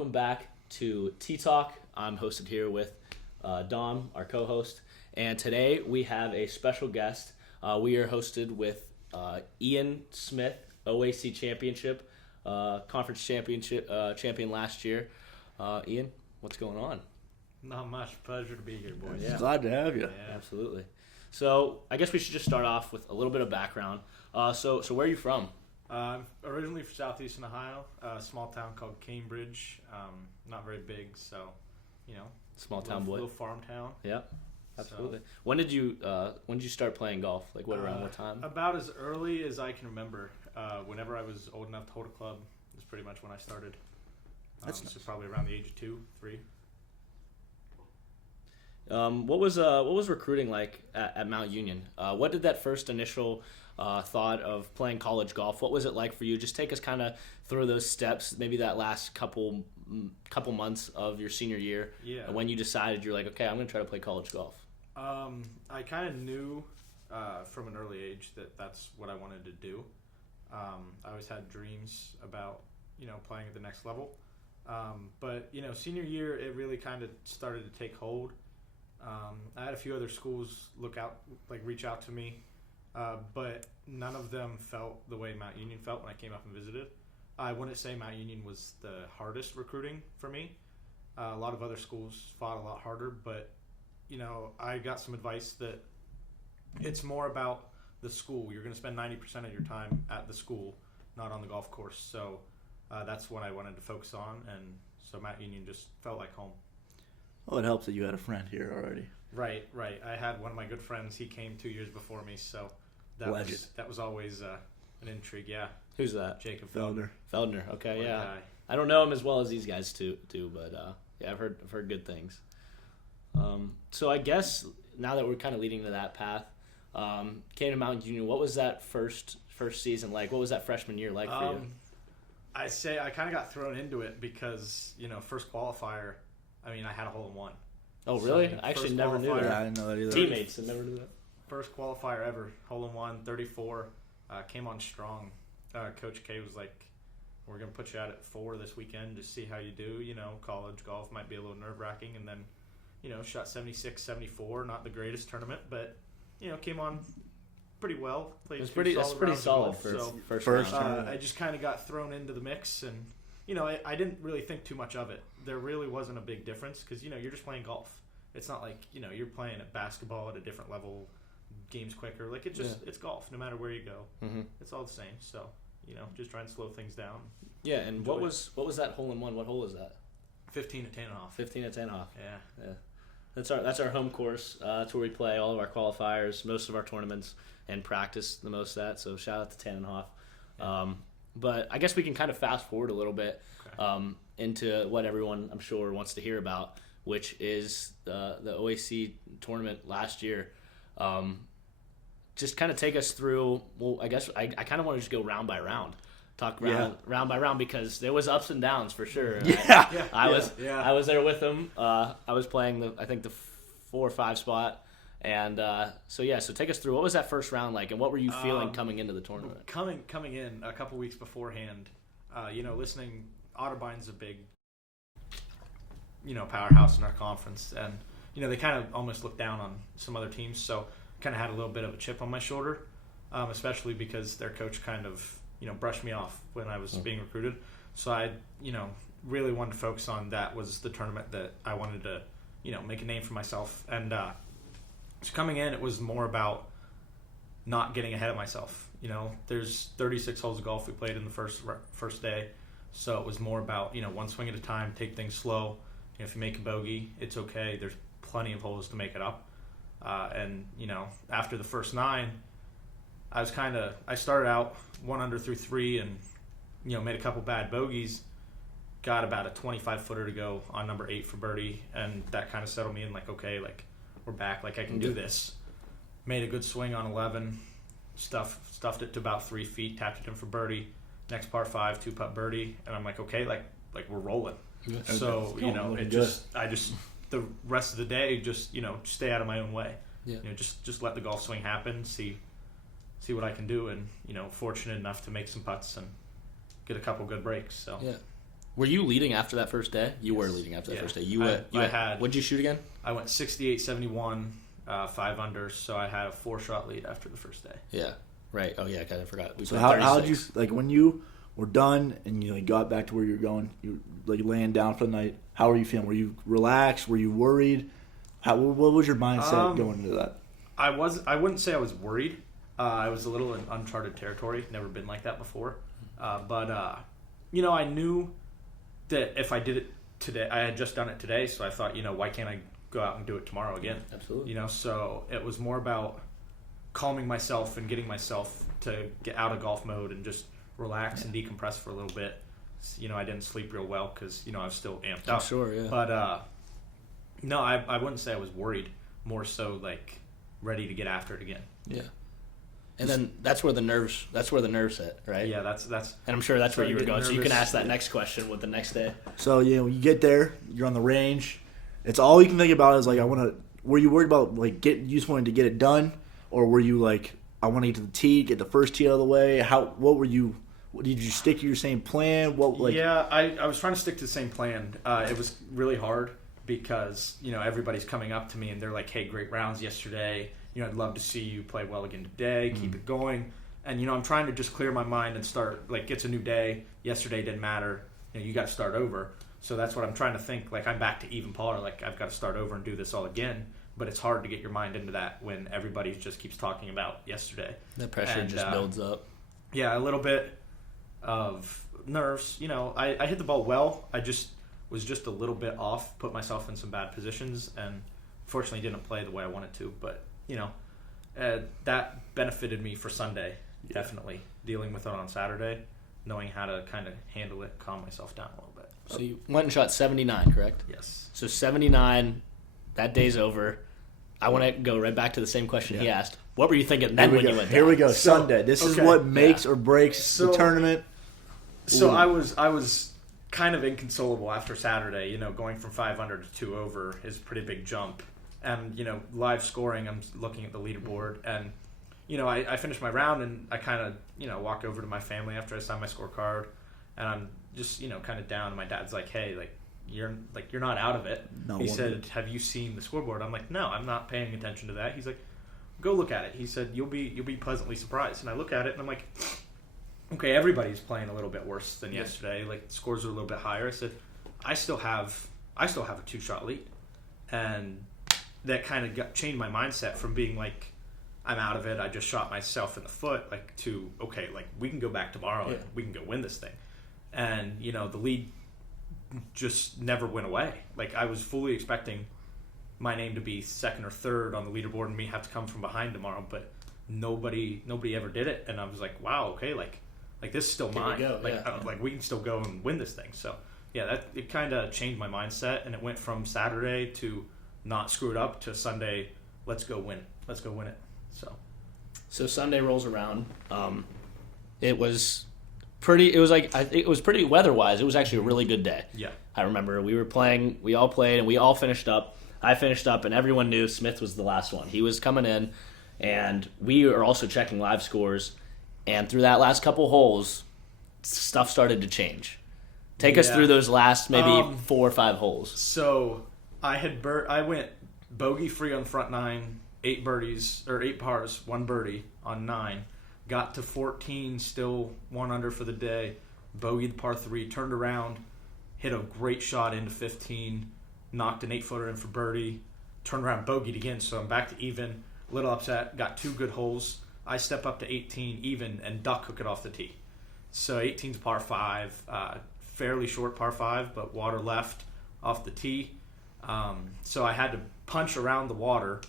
welcome back to TEETALK. I'm hosted here with Dom, our co-host, and today we have a special guest. We are hosted with Ian Smith, OAC championship, conference champion last year. Ian, what's going on? Not much. Pleasure to be here, boys. Yeah. Glad to have you. Yeah. Absolutely. So I guess we should just start off with a little bit of background. So where are you from? Originally from southeastern Ohio, a small town called Cambridge. Not very big, so, Small town boy. Little farm town. Yeah, absolutely. So, when did you start playing golf? Like around what time? About as early as I can remember. Whenever I was old enough to hold a club was pretty much when I started. That's nice. So probably around the age of 2, 3. What was recruiting like at Mount Union? What did that first initial thought of playing college golf? What was it like for you? Just take us kind of through those steps. Maybe that last couple months of your senior year. Yeah. And when you decided you're like, okay, I'm gonna try to play college golf. I kind of knew from an early age that that's what I wanted to do. I always had dreams about playing at the next level. But senior year it really kind of started to take hold. I had a few other schools reach out to me, but none of them felt the way Mount Union felt when I came up and visited. I wouldn't say Mount Union was the hardest recruiting for me. A lot of other schools fought a lot harder, but I got some advice that it's more about the school. You're going to spend 90% of your time at the school, not on the golf course. So that's what I wanted to focus on, and so Mount Union just felt like home. Well, it helps that you had a friend here already. Right. I had one of my good friends. He came 2 years before me, so that was always an intrigue. Yeah. Who's that? Jacob Feldner. Okay, what yeah. guy. I don't know him as well as these guys do, but yeah, I've heard good things. So I guess now that we're kind of leading to that path, came to Mount Union. What was that first season like? What was that freshman year like for you? I say I kind of got thrown into it because first qualifier. I had a hole-in-one. Oh, really? So, I actually never knew that. Yeah, I didn't know that either. Teammates that never knew that. First qualifier ever, hole-in-one, 34. Came on strong. Coach K was like, we're going to put you out at 4 this weekend to see how you do. College golf might be a little nerve-wracking. And then, shot 76, 74. Not the greatest tournament, but, came on pretty well. Played That's pretty solid for first round. I just kind of got thrown into the mix, and I didn't really think too much of it. There really wasn't a big difference because you're just playing golf. It's not like you're playing at basketball at a different level, games quicker. Like it's golf. No matter where you go, it's all the same. So just trying to slow things down. Yeah, and what was that hole-in-one? What hole is that? 15 at 10 off. 15 at 10 off. Yeah. That's our home course. That's where we play all of our qualifiers, most of our tournaments, and practice the most of that. So shout out to 10 and Hoff. Yeah. But I guess we can kind of fast forward a little bit into what everyone I'm sure wants to hear about, which is the OAC tournament last year. Just kind of take us through. Well, I guess I kind of want to just go round by round. Talk round by round because there was ups and downs for sure. I was there with them. I was playing the 4 or 5 spot, and so take us through what was that first round like, and what were you feeling coming into the tournament? Coming in a couple weeks beforehand, listening. Otterbine's a big, powerhouse in our conference, and they kind of almost look down on some other teams. So kind of had a little bit of a chip on my shoulder, especially because their coach kind of brushed me off when I was being recruited. So I, really wanted to focus on that was the tournament that I wanted to, make a name for myself. And so coming in, it was more about not getting ahead of myself. There's 36 holes of golf we played in the first day. So it was more about, one swing at a time, take things slow. If you make a bogey, it's okay. There's plenty of holes to make it up. And after the first 9, I started out 1 under through 3 and, made a couple bad bogeys, got about a 25-footer to go on number 8 for birdie, and that kind of settled me in okay, we're back, I can do this. Made a good swing on 11, stuffed it to about 3 feet, tapped it in for birdie. Next par 5, 2-putt birdie, and I'm like, okay, we're rolling. So, the rest of the day, just stay out of my own way. Yeah. Just let the golf swing happen, see what I can do, and fortunate enough to make some putts and get a couple good breaks. So yeah. Were you leading after that first day? You were leading after that first day. What'd you shoot again? I went 68-71, 5 under, so I had a 4-shot lead after the first day. Yeah, right. Oh yeah, I forgot. So how did you, like, when you were done and you, like, got back to where you were going, you, like, laying down for the night, how were you feeling? Were you relaxed? Were you worried? What was your mindset going into that? I wouldn't say I was worried. I was a little in uncharted territory. Never been like that before. But I knew that if I did it today, I had just done it today, so I thought, why can't I go out and do it tomorrow again? Absolutely. So it was more about calming myself and getting myself to get out of golf mode and just relax and decompress for a little bit. I didn't sleep real well because, I was still amped up. Sure, yeah. But, no, I wouldn't say I was worried. More so, like, ready to get after it again. Yeah. And then that's where the nerves hit, right? Yeah, that's. And I'm sure that's where you were going. Nervous. So you can ask that next question with the next day. So you get there, you're on the range. It's all you can think about is, like, were you worried about, like, you just wanted to get it done, or were you like, I want to get to the tee, get the first tee out of the way? What were you? Did you stick to your same plan? Yeah, I was trying to stick to the same plan. It was really hard because everybody's coming up to me and they're like, "Hey, great rounds yesterday. I'd love to see you play well again today. Keep it going." And I'm trying to just clear my mind and start, like, it's a new day. Yesterday didn't matter. You got to start over. So that's what I'm trying to think. Like, I'm back to even par. Like, I've got to start over and do this all again. But it's hard to get your mind into that when everybody just keeps talking about yesterday. That pressure just builds up. Yeah, a little bit of nerves. I hit the ball well. I was just a little bit off, put myself in some bad positions, and fortunately didn't play the way I wanted to. But, that benefited me for Sunday, definitely. Dealing with it on Saturday, knowing how to kind of handle it, calm myself down a little bit. So you went and shot 79, correct? Yes. So 79, that day's over. I want to go right back to the same question he asked. What were you thinking then when you went down? Here we go, Sunday. This is what makes or breaks the tournament. So I was kind of inconsolable after Saturday. Going from 5 under to 2 over is a pretty big jump. And, live scoring, I'm looking at the leaderboard. And, I finished my round and I kind of, walked over to my family after I signed my scorecard. And I'm just, kind of down. And my dad's like, "Hey, you're not out of it." He said, "Have you seen the scoreboard?" I'm like, "No, I'm not paying attention to that." He's like, "Go look at it." He said, You'll be pleasantly surprised." And I look at it and I'm like, okay, everybody's playing a little bit worse than yesterday. Like, the scores are a little bit higher. I said, I still have a 2-shot lead. And that kind of changed my mindset from being like, I'm out of it, I just shot myself in the foot, like, to, okay, like, we can go back tomorrow and we can go win this thing. And, the lead just never went away. Like, I was fully expecting my name to be second or third on the leaderboard and me have to come from behind tomorrow, but nobody ever did it. And I was like, wow, okay, like this is still mine. Like, we can still go and win this thing. So yeah, it kind of changed my mindset, and it went from Saturday to not screw it up to Sunday, let's go win it. So Sunday rolls around. It was pretty weather-wise. It was actually a really good day. Yeah. I remember we all played, and we all finished up. I finished up, and everyone knew Smith was the last one. He was coming in, and we were also checking live scores. And through that last couple holes, stuff started to change. Take us through those last maybe 4 or 5 holes. So I went bogey free on the front 9, 8 pars, 1 birdie on 9. Got to 14, still 1 under for the day. Bogeyed par 3, turned around, hit a great shot into 15, knocked an 8-footer in for birdie, turned around, bogeyed again, so I'm back to even. A little upset, got 2 good holes. I step up to 18 even and duck hook it off the tee. So 18's par 5, fairly short par 5, but water left off the tee. So I had to punch around the water.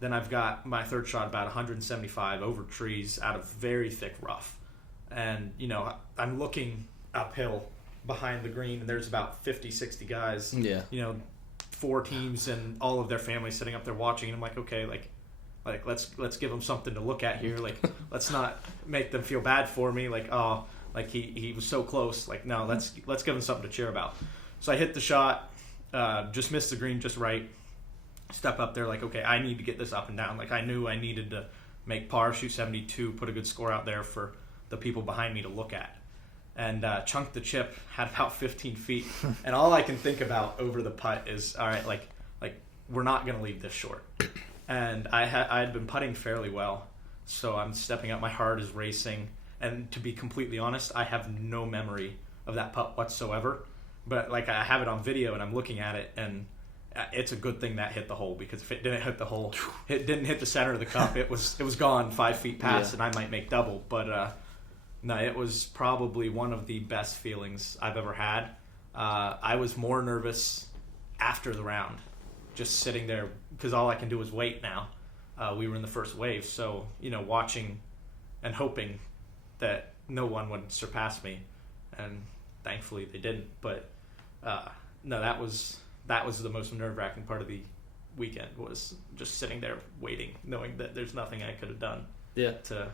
Then I've got my third shot about 175 over trees out of very thick rough. And, I'm looking uphill behind the green, and there's about 50, 60 guys. Yeah. 4 teams and all of their families sitting up there watching. And I'm like, okay, like let's give them something to look at here. Like, let's not make them feel bad for me. Like, oh, like he was so close. Like, no, let's give him something to cheer about. So I hit the shot, just missed the green just right. Step up there, like, okay, I need to get this up and down. Like, I knew I needed to make par, shoot 72, put a good score out there for the people behind me to look at. and chunked the chip, had about 15 feet. And all I can think about over the putt is, all right, like we're not going to leave this short. And I had been putting fairly well, so I'm stepping up. My heart is racing. And to be completely honest, I have no memory of that putt whatsoever. But like I have it on video, and I'm looking at it, and it's a good thing that hit the hole, because if it didn't hit the hole, it didn't hit the center of the cup. It was gone 5 feet past, and I might make double. But no, it was probably one of the best feelings I've ever had. I was more nervous after the round, just sitting there, because all I can do is wait now. We were in the first wave, so watching and hoping that no one would surpass me, and thankfully they didn't. But no, that was the most nerve-wracking part of the weekend, was just sitting there waiting, knowing that there's nothing I could have done to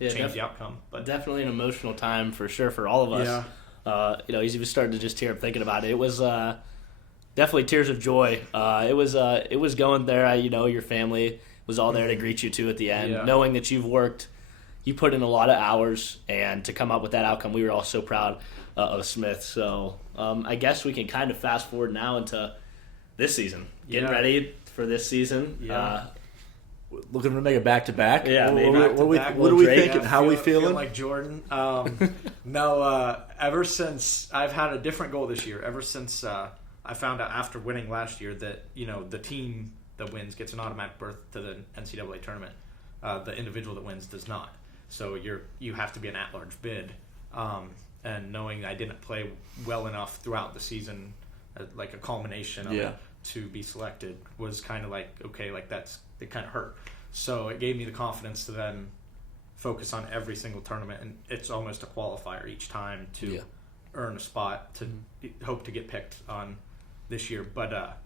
change the outcome. But definitely an emotional time for sure for all of us. He's even starting to just tear up thinking about it. It was definitely tears of joy. It was going there. Your family was all there to greet you too at the end, knowing that you put in a lot of hours, and to come up with that outcome, we were all so proud of Smith. So I guess we can kind of fast forward now into this season, getting ready for this season. Looking to make a back-to-back. Yeah, what are we thinking? How are we feeling? Feel like Jordan. No, ever since I've had a different goal this year. Ever since I found out after winning last year that the team that wins gets an automatic berth to the NCAA tournament. The individual that wins does not. So you have to be an at-large bid. And knowing I didn't play well enough throughout the season, like a culmination of it, to be selected was kind of like, okay, like it kind of hurt. So it gave me the confidence to then focus on every single tournament, and it's almost a qualifier each time to earn a spot to hope to get picked on this year. But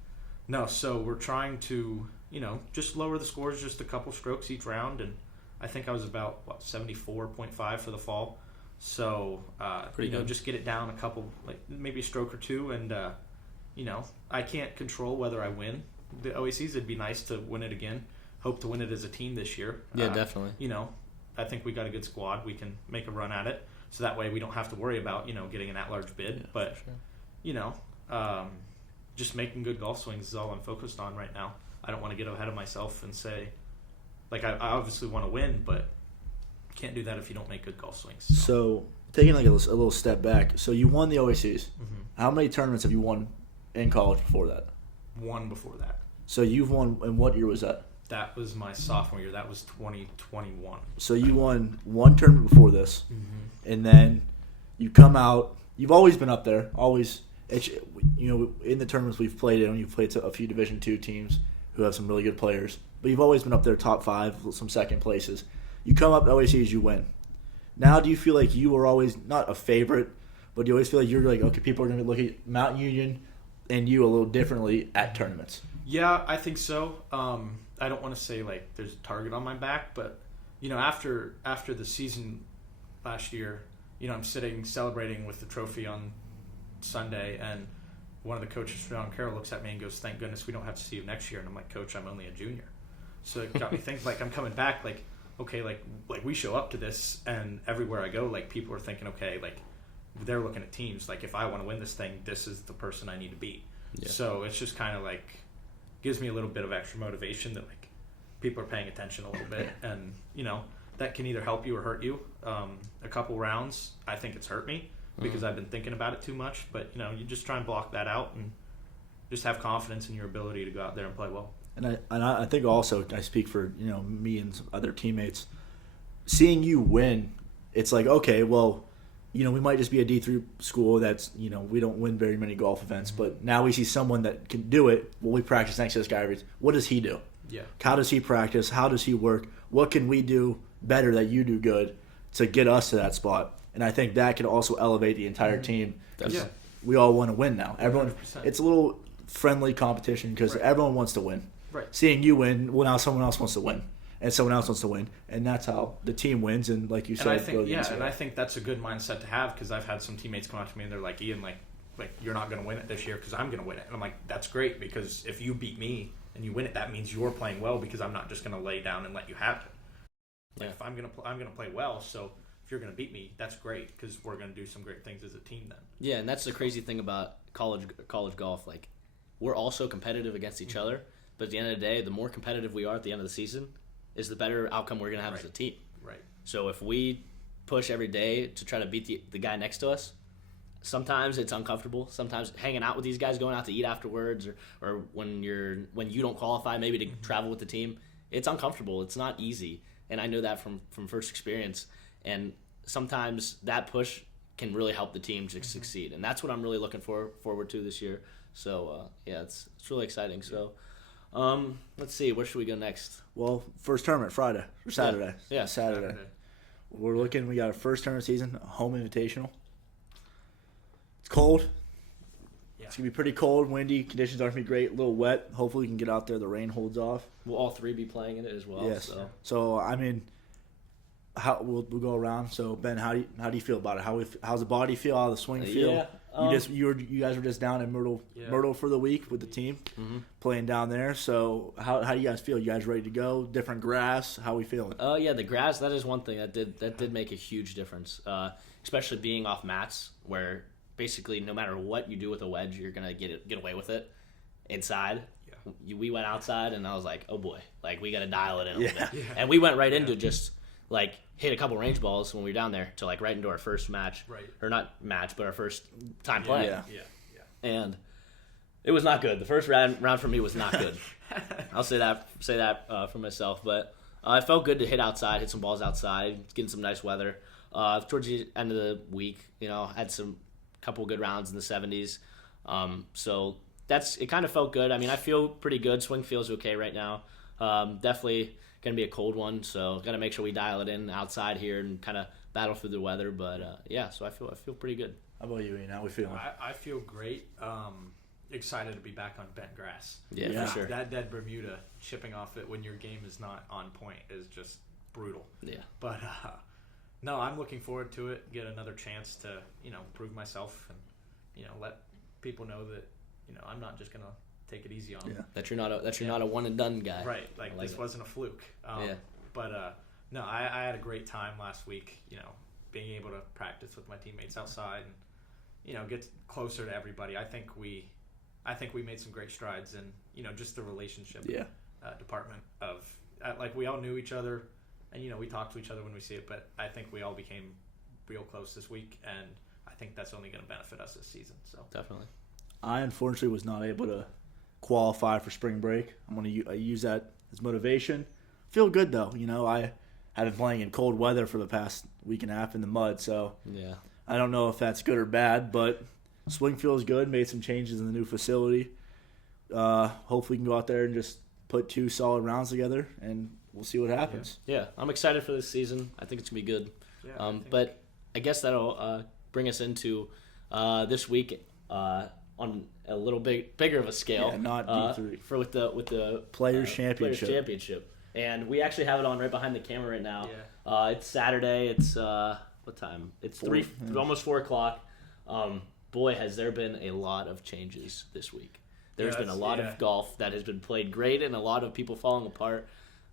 no, so we're trying to just lower the scores just a couple strokes each round, and I think I was about 74.5 for the fall. So just get it down a couple, like maybe a stroke or two, and I can't control whether I win the OACs. It'd be nice to win it again. Hope to win it as a team this year. Yeah, definitely. I think we got a good squad. We can make a run at it, so that way we don't have to worry about getting an at-large bid. Yeah, but sure. Just making good golf swings is all I'm focused on right now. I don't want to get ahead of myself and say, like, I obviously want to win, but can't do that if you don't make good golf swings. So taking like a little step back, so you won the OACs. How many tournaments have you won in college before that? One before that. So you've won, and what year was that? That was my sophomore year. That was 2021. So you won one tournament before this, and then you come out. You've always been up there. Always, in the tournaments we've played in, you've played a few Division II teams who have some really good players. But you've always been up there top 5, some second places. You come up OACs, you win. Now, do you feel like you were always not a favorite, but do you always feel like you're like, okay, people are going to look at Mount Union and you a little differently at tournaments? Yeah, I think so. I don't want to say like there's a target on my back, but after the season last year, I'm sitting celebrating with the trophy on Sunday, and one of the coaches, John Carroll, looks at me and goes, "Thank goodness we don't have to see you next year." And I'm like, "Coach, I'm only a junior." So it got me thinking, like, I'm coming back, like, okay, like we show up to this, and everywhere I go, like, people are thinking, okay, like, they're looking at teams, like, if I want to win this thing, this is the person I need to beat. Yeah. So it's just kind of like gives me a little bit of extra motivation that like people are paying attention a little bit, and that can either help you or hurt you. A couple rounds, I think it's hurt me because I've been thinking about it too much, but you just try and block that out and just have confidence in your ability to go out there and play well. And I think also, I speak for me and some other teammates, seeing you win, it's like, okay, well, we might just be a D3 school that's, we don't win very many golf events, but now we see someone that can do it. Well, we practice next to this guy. What does he do? Yeah. How does he practice? How does he work? What can we do better that you do good to get us to that spot? And I think that can also elevate the entire team. Yeah. We all want to win now. Everyone, 100%. It's a little friendly competition because everyone wants to win. Right. Seeing you win, well, now someone else wants to win, and someone else wants to win, and that's how the team wins. And like you said, I think that's a good mindset to have, because I've had some teammates come up to me and they're like, "Ian, like you're not going to win it this year because I'm going to win it." And I'm like, "That's great, because if you beat me and you win it, that means you're playing well, because I'm not just going to lay down and let you have it. Like, if I'm going to play well. So if you're going to beat me, that's great because we're going to do some great things as a team then. Yeah, and that's the crazy thing about college golf. Like, we're all so competitive against each other, but at the end of the day, the more competitive we are at the end of the season is the better outcome we're going to have as a team. Right. So if we push every day to try to beat the guy next to us, sometimes it's uncomfortable. Sometimes hanging out with these guys, going out to eat afterwards, or when you don't qualify, maybe to travel with the team, it's uncomfortable. It's not easy, and I know that from first experience. And sometimes that push can really help the team to succeed, and that's what I'm really looking forward to this year. So it's really exciting. So let's see, where should we go next? Well, first tournament Friday or Saturday. Yeah. Saturday. We got a first tournament season, a home invitational. It's cold. Yeah. It's going to be pretty cold, windy. Conditions aren't going to be great. A little wet. Hopefully we can get out there. The rain holds off. We'll all three be playing in it as well. Yes. So I mean, we'll go around. So, Ben, how do you feel about it? How's the body feel? How the swing feel? Yeah. You guys were just down in Myrtle for the week with the team, playing down there. So how do you guys feel? You guys ready to go? Different grass? How are we feeling? Yeah, the grass, that is one thing that did make a huge difference, especially being off mats where basically no matter what you do with a wedge, you're gonna get away with it inside. Yeah. We went outside and I was like, oh boy, like we got to dial it in a little bit, and we went right into just like hit a couple range balls when we were down there to like right into our first match, or not match, but our first time playing. Yeah. And it was not good. The first round for me was not good. I'll say that for myself. But it felt good to hit some balls outside, getting some nice weather. Towards the end of the week, had some couple good rounds in the 70s. So it kind of felt good. I mean, I feel pretty good. Swing feels okay right now. Definitely going to be a cold one, so got to make sure we dial it in outside here and kind of battle through the weather. But so I feel pretty good. How about you, Ian? How we feeling? I feel great. Excited to be back on bent grass. Yeah, for sure. That dead Bermuda, chipping off it when your game is not on point is just brutal. Yeah. But no, I'm looking forward to it. Get another chance to prove myself and let people know that I'm not just gonna take it easy on them. That you're not a one and done guy. Right. Like this wasn't a fluke. But no, I had a great time last week. Being able to practice with my teammates outside and get closer to everybody. I think we made some great strides in just the relationship department of like we all knew each other and we talk to each other when we see it, but I think we all became real close this week, and I think that's only going to benefit us this season. So definitely. I unfortunately was not able to qualify for spring break. I'm going to use that as motivation. Feel good though. I have been playing in cold weather for the past week and a half in the mud, so I don't know if that's good or bad, but swing feels good. Made some changes in the new facility. Hopefully we can go out there and just put 2 solid rounds together, and we'll see what happens. Yeah, I'm excited for this season. I think it's going to be good. Yeah, but I guess that'll bring us into this week on a little bigger of a scale. Yeah, not D3. With the Players Championship. And we actually have it on right behind the camera right now. Yeah. It's Saturday. It's what time? It's almost 4 o'clock. Boy, has there been a lot of changes this week. There's been a lot of golf that has been played great and a lot of people falling apart.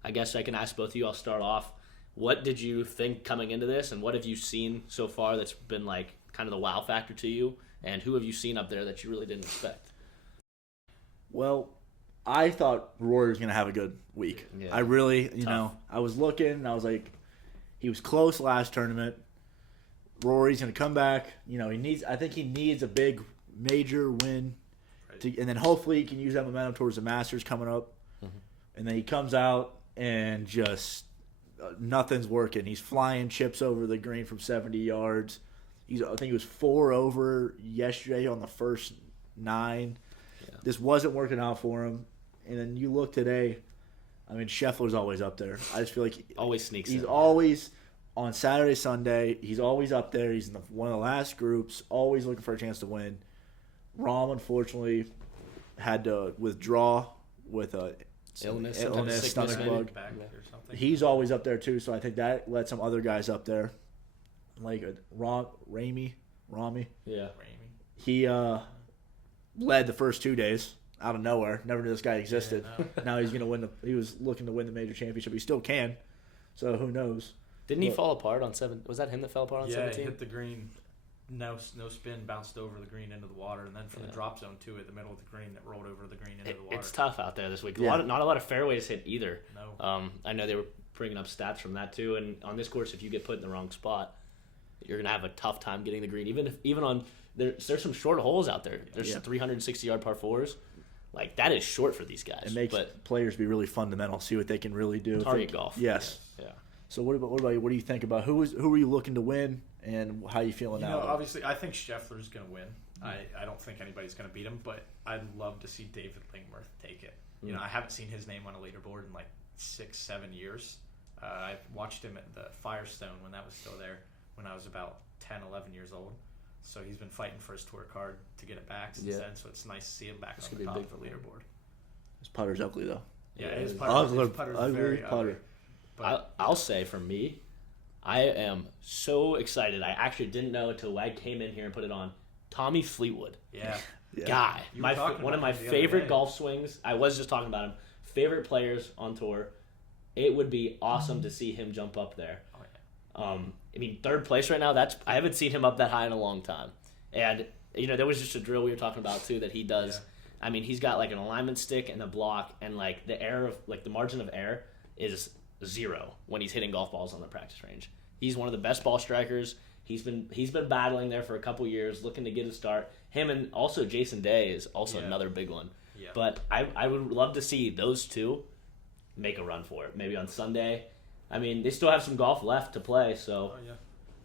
I guess I can ask both of you. I'll start off. What did you think coming into this, and what have you seen so far that's been like kind of the wow factor to you? And who have you seen up there that you really didn't expect? Well, I thought Rory was going to have a good week. Yeah. I really, I was looking and I was like, he was close last tournament. Rory's going to come back. I think he needs a big major win. Right. And then hopefully he can use that momentum towards the Masters coming up. Mm-hmm. And then he comes out and just nothing's working. He's flying chips over the green from 70 yards. I think he was 4 over yesterday on the first 9. Yeah. This wasn't working out for him. And then you look today, I mean, Scheffler's always up there. I just feel like always sneaks he's in. Always on Saturday, Sunday. He's always up there. He's in one of the last groups, always looking for a chance to win. Rahm, unfortunately, had to withdraw with a illness, stomach bug. He's always up there, too, so I think that led some other guys up there. Like Rami. Yeah. He led the first 2 days out of nowhere. Never knew this guy existed. Yeah, no. Now he's going to win he was looking to win the major championship. He still can. So who knows? Didn't he fall apart on 7? Was that him that fell apart on 17? Yeah, he hit the green. No spin, bounced over the green into the water, and then from the drop zone too, at the middle of the green, that rolled over the green into the water. It's tough out there this week. Yeah. Not a lot of fairways hit either. No. I know they were bringing up stats from that too, and on this course, if you get put in the wrong spot, you're gonna have a tough time getting the green. Even on there's some short holes out there. There's 360-yard par 4s. Like, that is short for these guys. It makes players be really fundamental, see what they can really do. Target golf. Yes. Yeah. So what about you? What do you think about who are you looking to win, and how are you feeling now? Obviously, I think Scheffler's going to win. I don't think anybody's going to beat him, but I'd love to see David Lingmerth take it. I haven't seen his name on a leaderboard in like 6-7 years. I've watched him at the Firestone when that was still there, when I was about 10, 11 years old. So he's been fighting for his tour card to get it back since then. So it's nice to see him back on the top of the leaderboard. His putter's ugly though. Yeah, his putter's very ugly. But I'll say for me, I am so excited. I actually didn't know until I came in here and put it on. Tommy Fleetwood. Yeah. Guy. One of my favorite golf swings. I was just talking about him. Favorite players on tour. It would be awesome to see him jump up there. Oh, yeah. Third place right now, I haven't seen him up that high in a long time. And, there was just a drill we were talking about, too, that he does. Yeah. He's got, like, an alignment stick and a block, and, like, the margin of error is 0 when he's hitting golf balls on the practice range. He's one of the best ball strikers. He's been battling there for a couple years, looking to get a start. Him and also Jason Day is also another big one. Yeah. But I would love to see those two make a run for it. Maybe on Sunday. They still have some golf left to play, so. Oh, yeah.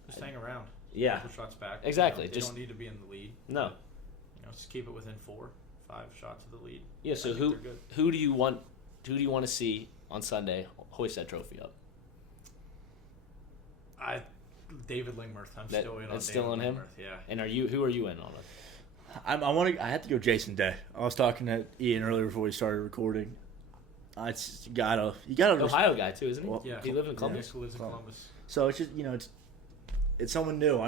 Just hang around. Yeah. Couple shots back. Exactly. They don't need to be in the lead. No. Just keep it within 4-5 shots of the lead. Yeah, so who do you want to see on Sunday hoist that trophy up? David Lingmerth. I'm still in on It's still on him? Yeah. And who are you in on it? I have to go Jason Day. I was talking to Ian earlier before we started recording. You gotta Ohio guy too, isn't he? Well, yeah. He lives in Columbus. He lives in Columbus. So it's just it's someone new. I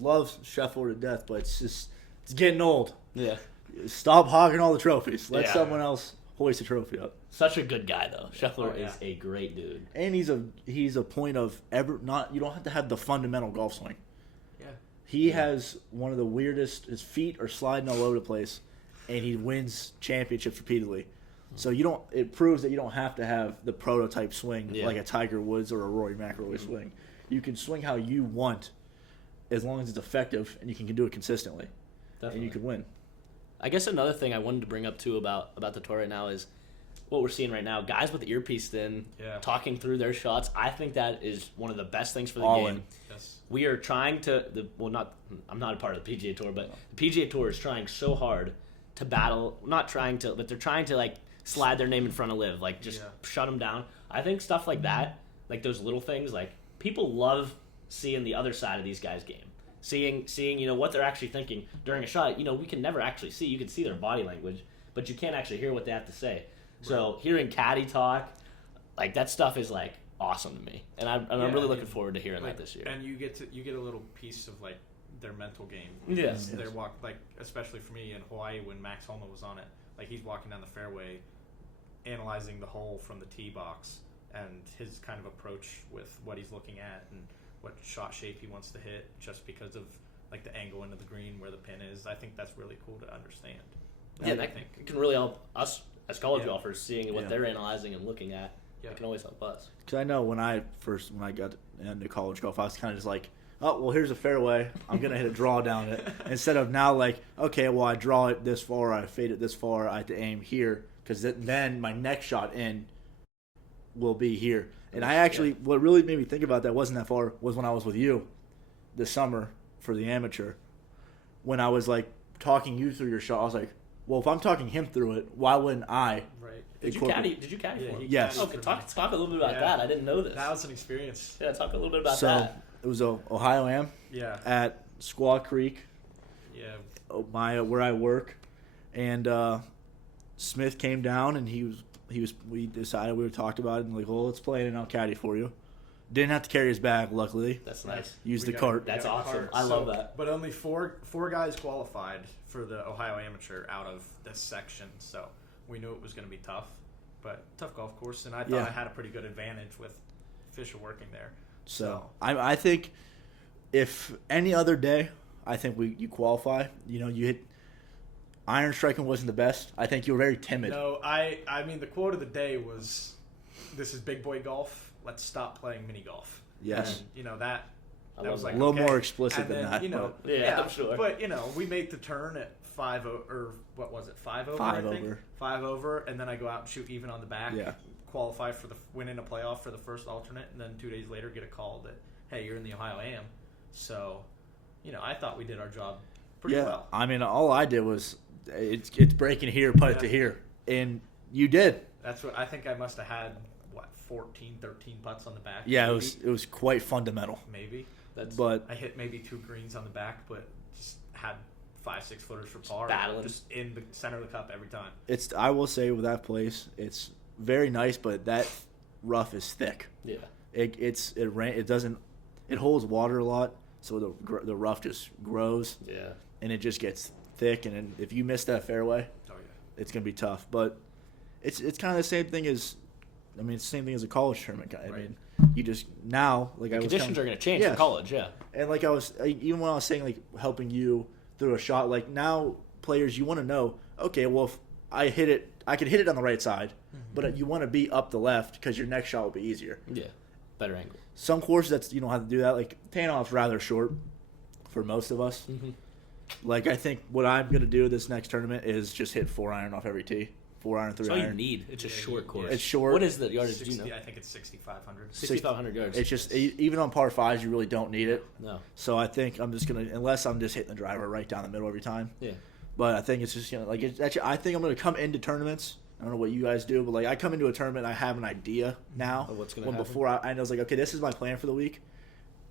love Scheffler to death, but it's getting old. Yeah. Stop hogging all the trophies. Let someone else hoist a trophy up. Such a good guy though. Scheffler is a great dude. And he's a point of you don't have to have the fundamental golf swing. Yeah. He has one of the weirdest. His feet are sliding all over the place, and he wins championships repeatedly. So it proves that you don't have to have the prototype swing like a Tiger Woods or a Rory McIlroy swing. You can swing how you want, as long as it's effective and you can do it consistently. Definitely. And you can win. I guess another thing I wanted to bring up too about the tour right now is what we're seeing right now. Guys with the earpiece in, talking through their shots. I think that is one of the best things for the game. Yes. We are trying to I'm not a part of the PGA Tour, but the PGA Tour is trying so hard to battle. But they're trying to like slide their name in front of Liv, like just shut them down. I think stuff like that, like those little things, like people love seeing the other side of these guys' game. Seeing what they're actually thinking during a shot. We can never actually see. You can see their body language, but you can't actually hear what they have to say. Right. So hearing caddy talk, like that stuff is like awesome to me, and I'm really looking forward to hearing that this year. And you get a little piece of like their mental game. Yes. Their walk, like especially for me in Hawaii when Max Homa was on it, like he's walking down the fairway, analyzing the hole from the tee box and his kind of approach with what he's looking at and what shot shape he wants to hit just because of like the angle into the green where the pin is. I think that's really cool to understand. Yeah, I think it can really help us as college golfers seeing what they're analyzing and looking at. Yeah. It can always help us. Because I know when I got into college golf, I was kind of just like, oh, well, here's a fairway. I'm going to hit a draw down it. Instead of now like, okay, well, I draw it this far, I fade it this far, I have to aim here. Because then my next shot in will be here. And I actually, what really made me think about that wasn't that far, was when I was with you this summer for the amateur. When I was like talking you through your shot, I was like, well, if I'm talking him through it, why wouldn't I? Right. Did you caddy for him? Yes. Okay, talk a little bit about that. I didn't know this. That was an experience. Yeah, talk a little bit about that. It was Ohio Am. Yeah. At Squaw Creek. Yeah. Where I work, and Smith came down and we decided we talked about it and like, well, let's play it and I'll caddy for you. Didn't have to carry his bag, luckily. That's nice. Use the cart. That's awesome. I love that. But only four guys qualified for the Ohio Amateur out of this section, so we knew it was going to be tough. But tough golf course, and I thought I had a pretty good advantage with official working there. So I think if any other day, I think you qualify. You know, you hit iron striking wasn't the best. I think you were very timid. No, I mean the quote of the day was, "This is big boy golf. Let's stop playing mini golf." Yes. And, you know that was like a little okay. more explicit And than then, that. You know, yeah, I'm sure. But you know, we made the turn at 5 or what was it? 5 over. 5 I think? over. 5 over, and then I go out and shoot even on the back. Yeah. Qualify for the win in a playoff for the first alternate, and then 2 days later get a call that, hey, you're in the Ohio AM. So, you know, I thought we did our job pretty well. I mean, all I did was it's breaking here, put it to here, and you did. That's what I think. I must have had 14, 13 putts on the back. Yeah, maybe. it was quite fundamental. Maybe. But I hit maybe 2 greens on the back, but just had 5-6 footers for par. battling. Just in the center of the cup every time. I will say with that place, it's very nice, but that rough is thick. Yeah. It holds water a lot, so the rough just grows. Yeah. And it just gets thick, and then if you miss that fairway, Oh yeah. it's gonna be tough. But it's kind of the same thing as, it's the same thing as a college tournament. I mean, you just now Conditions are going to change for college, yeah. And like even when I was saying like helping you through a shot, like now players you want to know, okay, well if I hit it, I can hit it on the right side, but you want to be up the left because your next shot will be easier. Yeah, better angle. Some courses you don't have to do that. Like Tanoff's rather short for most of us. Mm-hmm. Like I think what I'm gonna do this next tournament is just hit 4 iron off every tee, 4 iron, 3 That's all iron. you need. It's a short course. It's short. What is the yardage? 60, Do you know? I think it's 6,500. 6,500 yards. It's just even on par 5s, you really don't need it. No. So I think I'm just gonna, unless I'm just hitting the driver right down the middle every time. Yeah. But I think it's just I think I'm gonna come into tournaments. I don't know what you guys do, but like I come into a tournament, I have an idea now. Of what's gonna happen? Before I was like, okay, this is my plan for the week.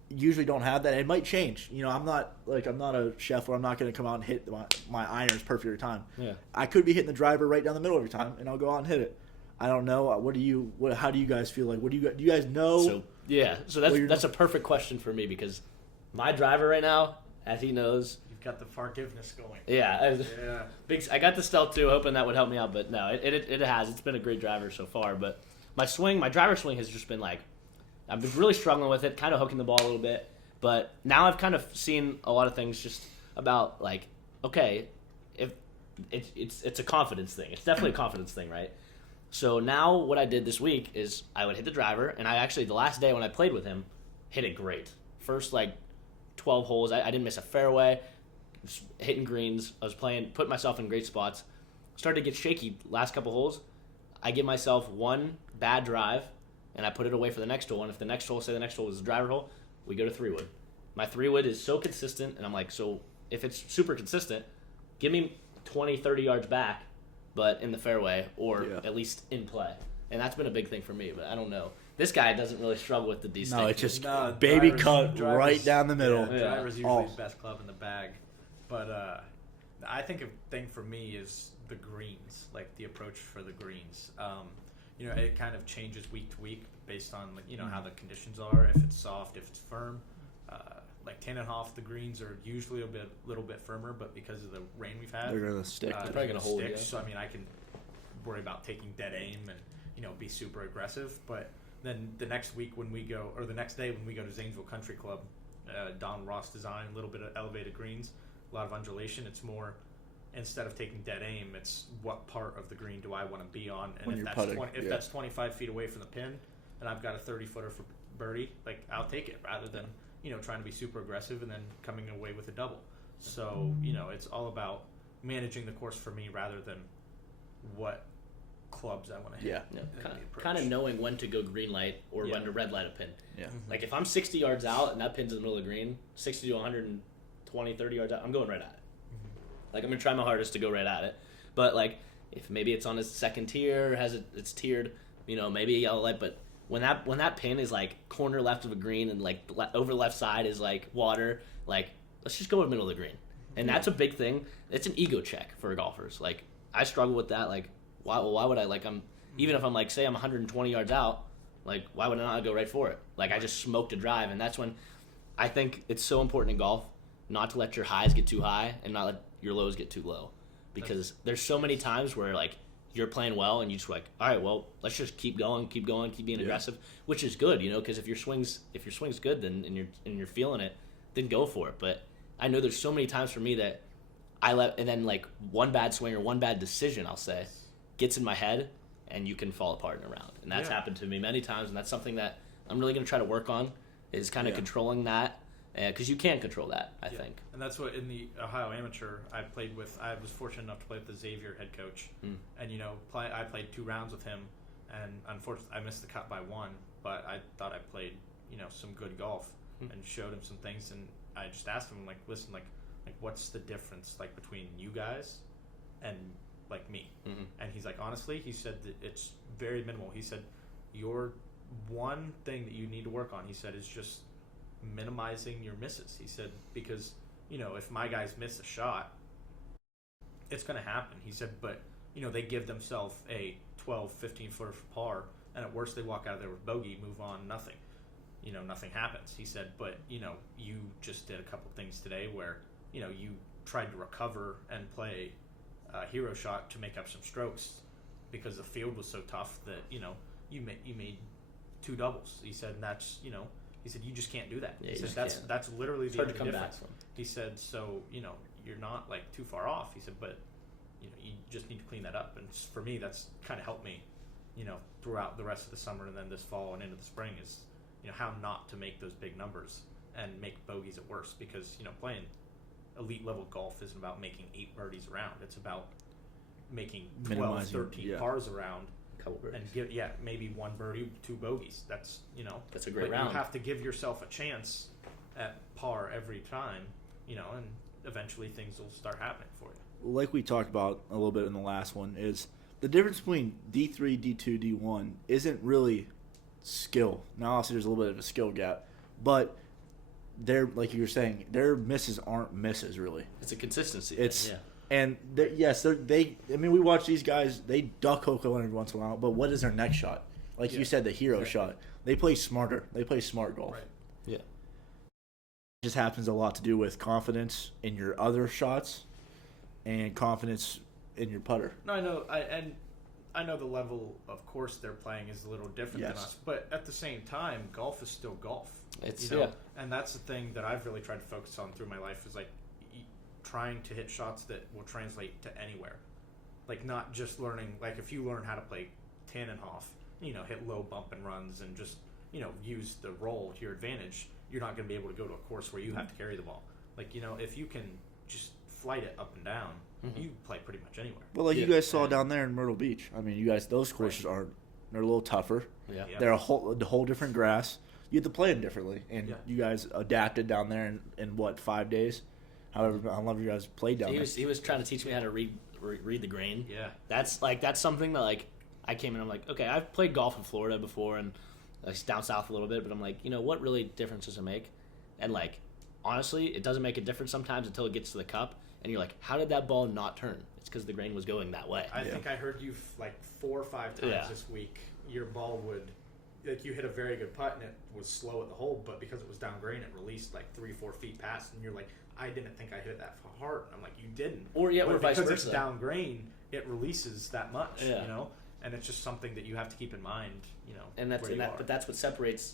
Usually don't have that. It might change. You know, I'm not a chef where I'm not going to come out and hit my irons perfect every time. Yeah. I could be hitting the driver right down the middle every time, and I'll go out and hit it. I don't know. How do you guys feel like? Do you guys know? So that's a perfect question for me because my driver right now, as he knows, You've got the forgiveness going. yeah. Yeah. I got the stealth too, hoping that would help me out, but no, it has. It's been a great driver so far, but my driver swing has just been like, I've been really struggling with it, kind of hooking the ball a little bit. But now I've kind of seen a lot of things just about like, okay, if it's a confidence thing. It's definitely a confidence thing, right? So now what I did this week is I would hit the driver, and I actually, the last day when I played with him, hit it great. First 12 holes, I didn't miss a fairway, just hitting greens. I was putting myself in great spots. Started to get shaky last couple holes. I give myself one bad drive, and I put it away for the next hole. And if the next hole, say the next hole is a driver hole, we go to 3-wood. My 3-wood is so consistent, and I'm like, so if it's super consistent, give me 20, 30 yards back, but in the fairway or at least in play. And that's been a big thing for me, but I don't know. This guy doesn't really struggle with these things. No, it's just baby cut right down the middle. Yeah, driver's usually the best club in the bag. But I think a thing for me is the greens, like the approach for the greens. It kind of changes week to week based on how the conditions are. If it's soft, if it's firm. Like Tannenhof, the greens are usually a little bit firmer, but because of the rain we've had, they're gonna stick. They're probably gonna hold. Yeah. So I can worry about taking dead aim and be super aggressive. But then the next week when we go, or the next day when we go to Zanesville Country Club, Don Ross design, a little bit of elevated greens, a lot of undulation. It's more, instead of taking dead aim, it's what part of the green do I want to be on, and if that's 25 feet away from the pin, and I've got a 30-footer for birdie, like I'll take it rather than trying to be super aggressive and then coming away with a double. So it's all about managing the course for me rather than what clubs I want to hit. Yeah. Kind of knowing when to go green light or when to red light a pin. Yeah. Like if I'm 60 yards out and that pin's in the middle of the green, 60 to 120, 30 yards out, I'm going right at it. Like I'm gonna try my hardest to go right at it. But like if maybe it's on its second tier, it's tiered, maybe a yellow light. But when that pin is like corner left of a green and like over the left side is like water, like let's just go in the middle of the green. And that's a big thing. It's an ego check for golfers. Like I struggle with that. Like why would I even if I'm like say I'm 120 yards out, like why would I not go right for it? Like I just smoked a drive, and that's when I think it's so important in golf not to let your highs get too high and not let your lows get too low, because there's so many times where like you're playing well, and you just like, all right, well, let's just keep going, keep being aggressive, which is good, because if your swing's good, then and you're feeling it, then go for it. But I know there's so many times for me that I let, and then like one bad swing or one bad decision, I'll say, gets in my head, and you can fall apart in a round, and that's happened to me many times, and that's something that I'm really going to try to work on, is kind of controlling that, because you can control that, I think. And that's what in the Ohio Amateur I played with. I was fortunate enough to play with the Xavier head coach, and I played 2 rounds with him, and unfortunately I missed the cut by 1, but I thought I played some good golf and showed him some things, and I just asked him like, listen, like what's the difference like between you guys and like me? And he's like, honestly, he said that it's very minimal. He said your one thing that you need to work on, he said, is just minimizing your misses. He said, because if my guys miss a shot, it's going to happen. He said, but they give themselves a 12, 15 footer for par, and at worst they walk out of there with bogey, move on, nothing. Nothing happens. He said, but you just did a couple things today where you tried to recover and play a hero shot to make up some strokes because the field was so tough that you made 2 doubles. He said, and that's he said, you just can't do that. Yeah, he said that's literally the only difference. He said, so you're not like too far off. He said, but you just need to clean that up. And for me, that's kind of helped me throughout the rest of the summer and then this fall and into the spring, is how not to make those big numbers and make bogeys at worst, because playing elite level golf isn't about making 8 birdies around. It's about making 12, 13 pars around, couple birdies, and maybe 1 birdie, 2 bogeys. That's that's a great round. You have to give yourself a chance at par every time, and eventually things will start happening for you. Like we talked about a little bit in the last one, is the difference between D3, D2, D1 isn't really skill. Now, obviously, there's a little bit of a skill gap, but they're, like you were saying, their misses aren't misses, really. It's a consistency thing, yeah. And we watch these guys, they duck Coco every once in a while, but what is their next shot? Like you said, the hero shot. They play smarter. They play smart golf. Right. Yeah. It just happens a lot to do with confidence in your other shots and confidence in your putter. No, I know. I know the level of course they're playing is a little different than us, but at the same time, golf is still golf. It's and that's the thing that I've really tried to focus on through my life, is like trying to hit shots that will translate to anywhere. Like not just learning, like if you learn how to play tan and off, hit low bump and runs and just use the roll to your advantage, you're not going to be able to go to a course where you have to carry the ball. Like if you can just flight it up and down, you play pretty much anywhere. Well, like you guys saw down there in Myrtle Beach. I mean, you guys, those courses they're a little tougher. Yeah. They're a whole different grass. You have to play them differently, and you guys adapted down there in what, 5 days? However, how long you guys played down there? He was trying to teach me how to read the grain. Yeah. That's something that like I came in, I'm like, okay, I've played golf in Florida before and like down south a little bit, but I'm like, what really difference does it make? And like honestly, it doesn't make a difference sometimes until it gets to the cup, and you're like, how did that ball not turn? It's because the grain was going that way. I think I heard you like 4 or 5 times this week. Your ball would, like, you hit a very good putt and it was slow at the hole, but because it was down grain, it released like 3-4 feet past, and you're like, I didn't think I hit it that hard. And I'm like, you didn't. Or vice versa. Because it's down grain, it releases that much, and it's just something that you have to keep in mind, And but that's what separates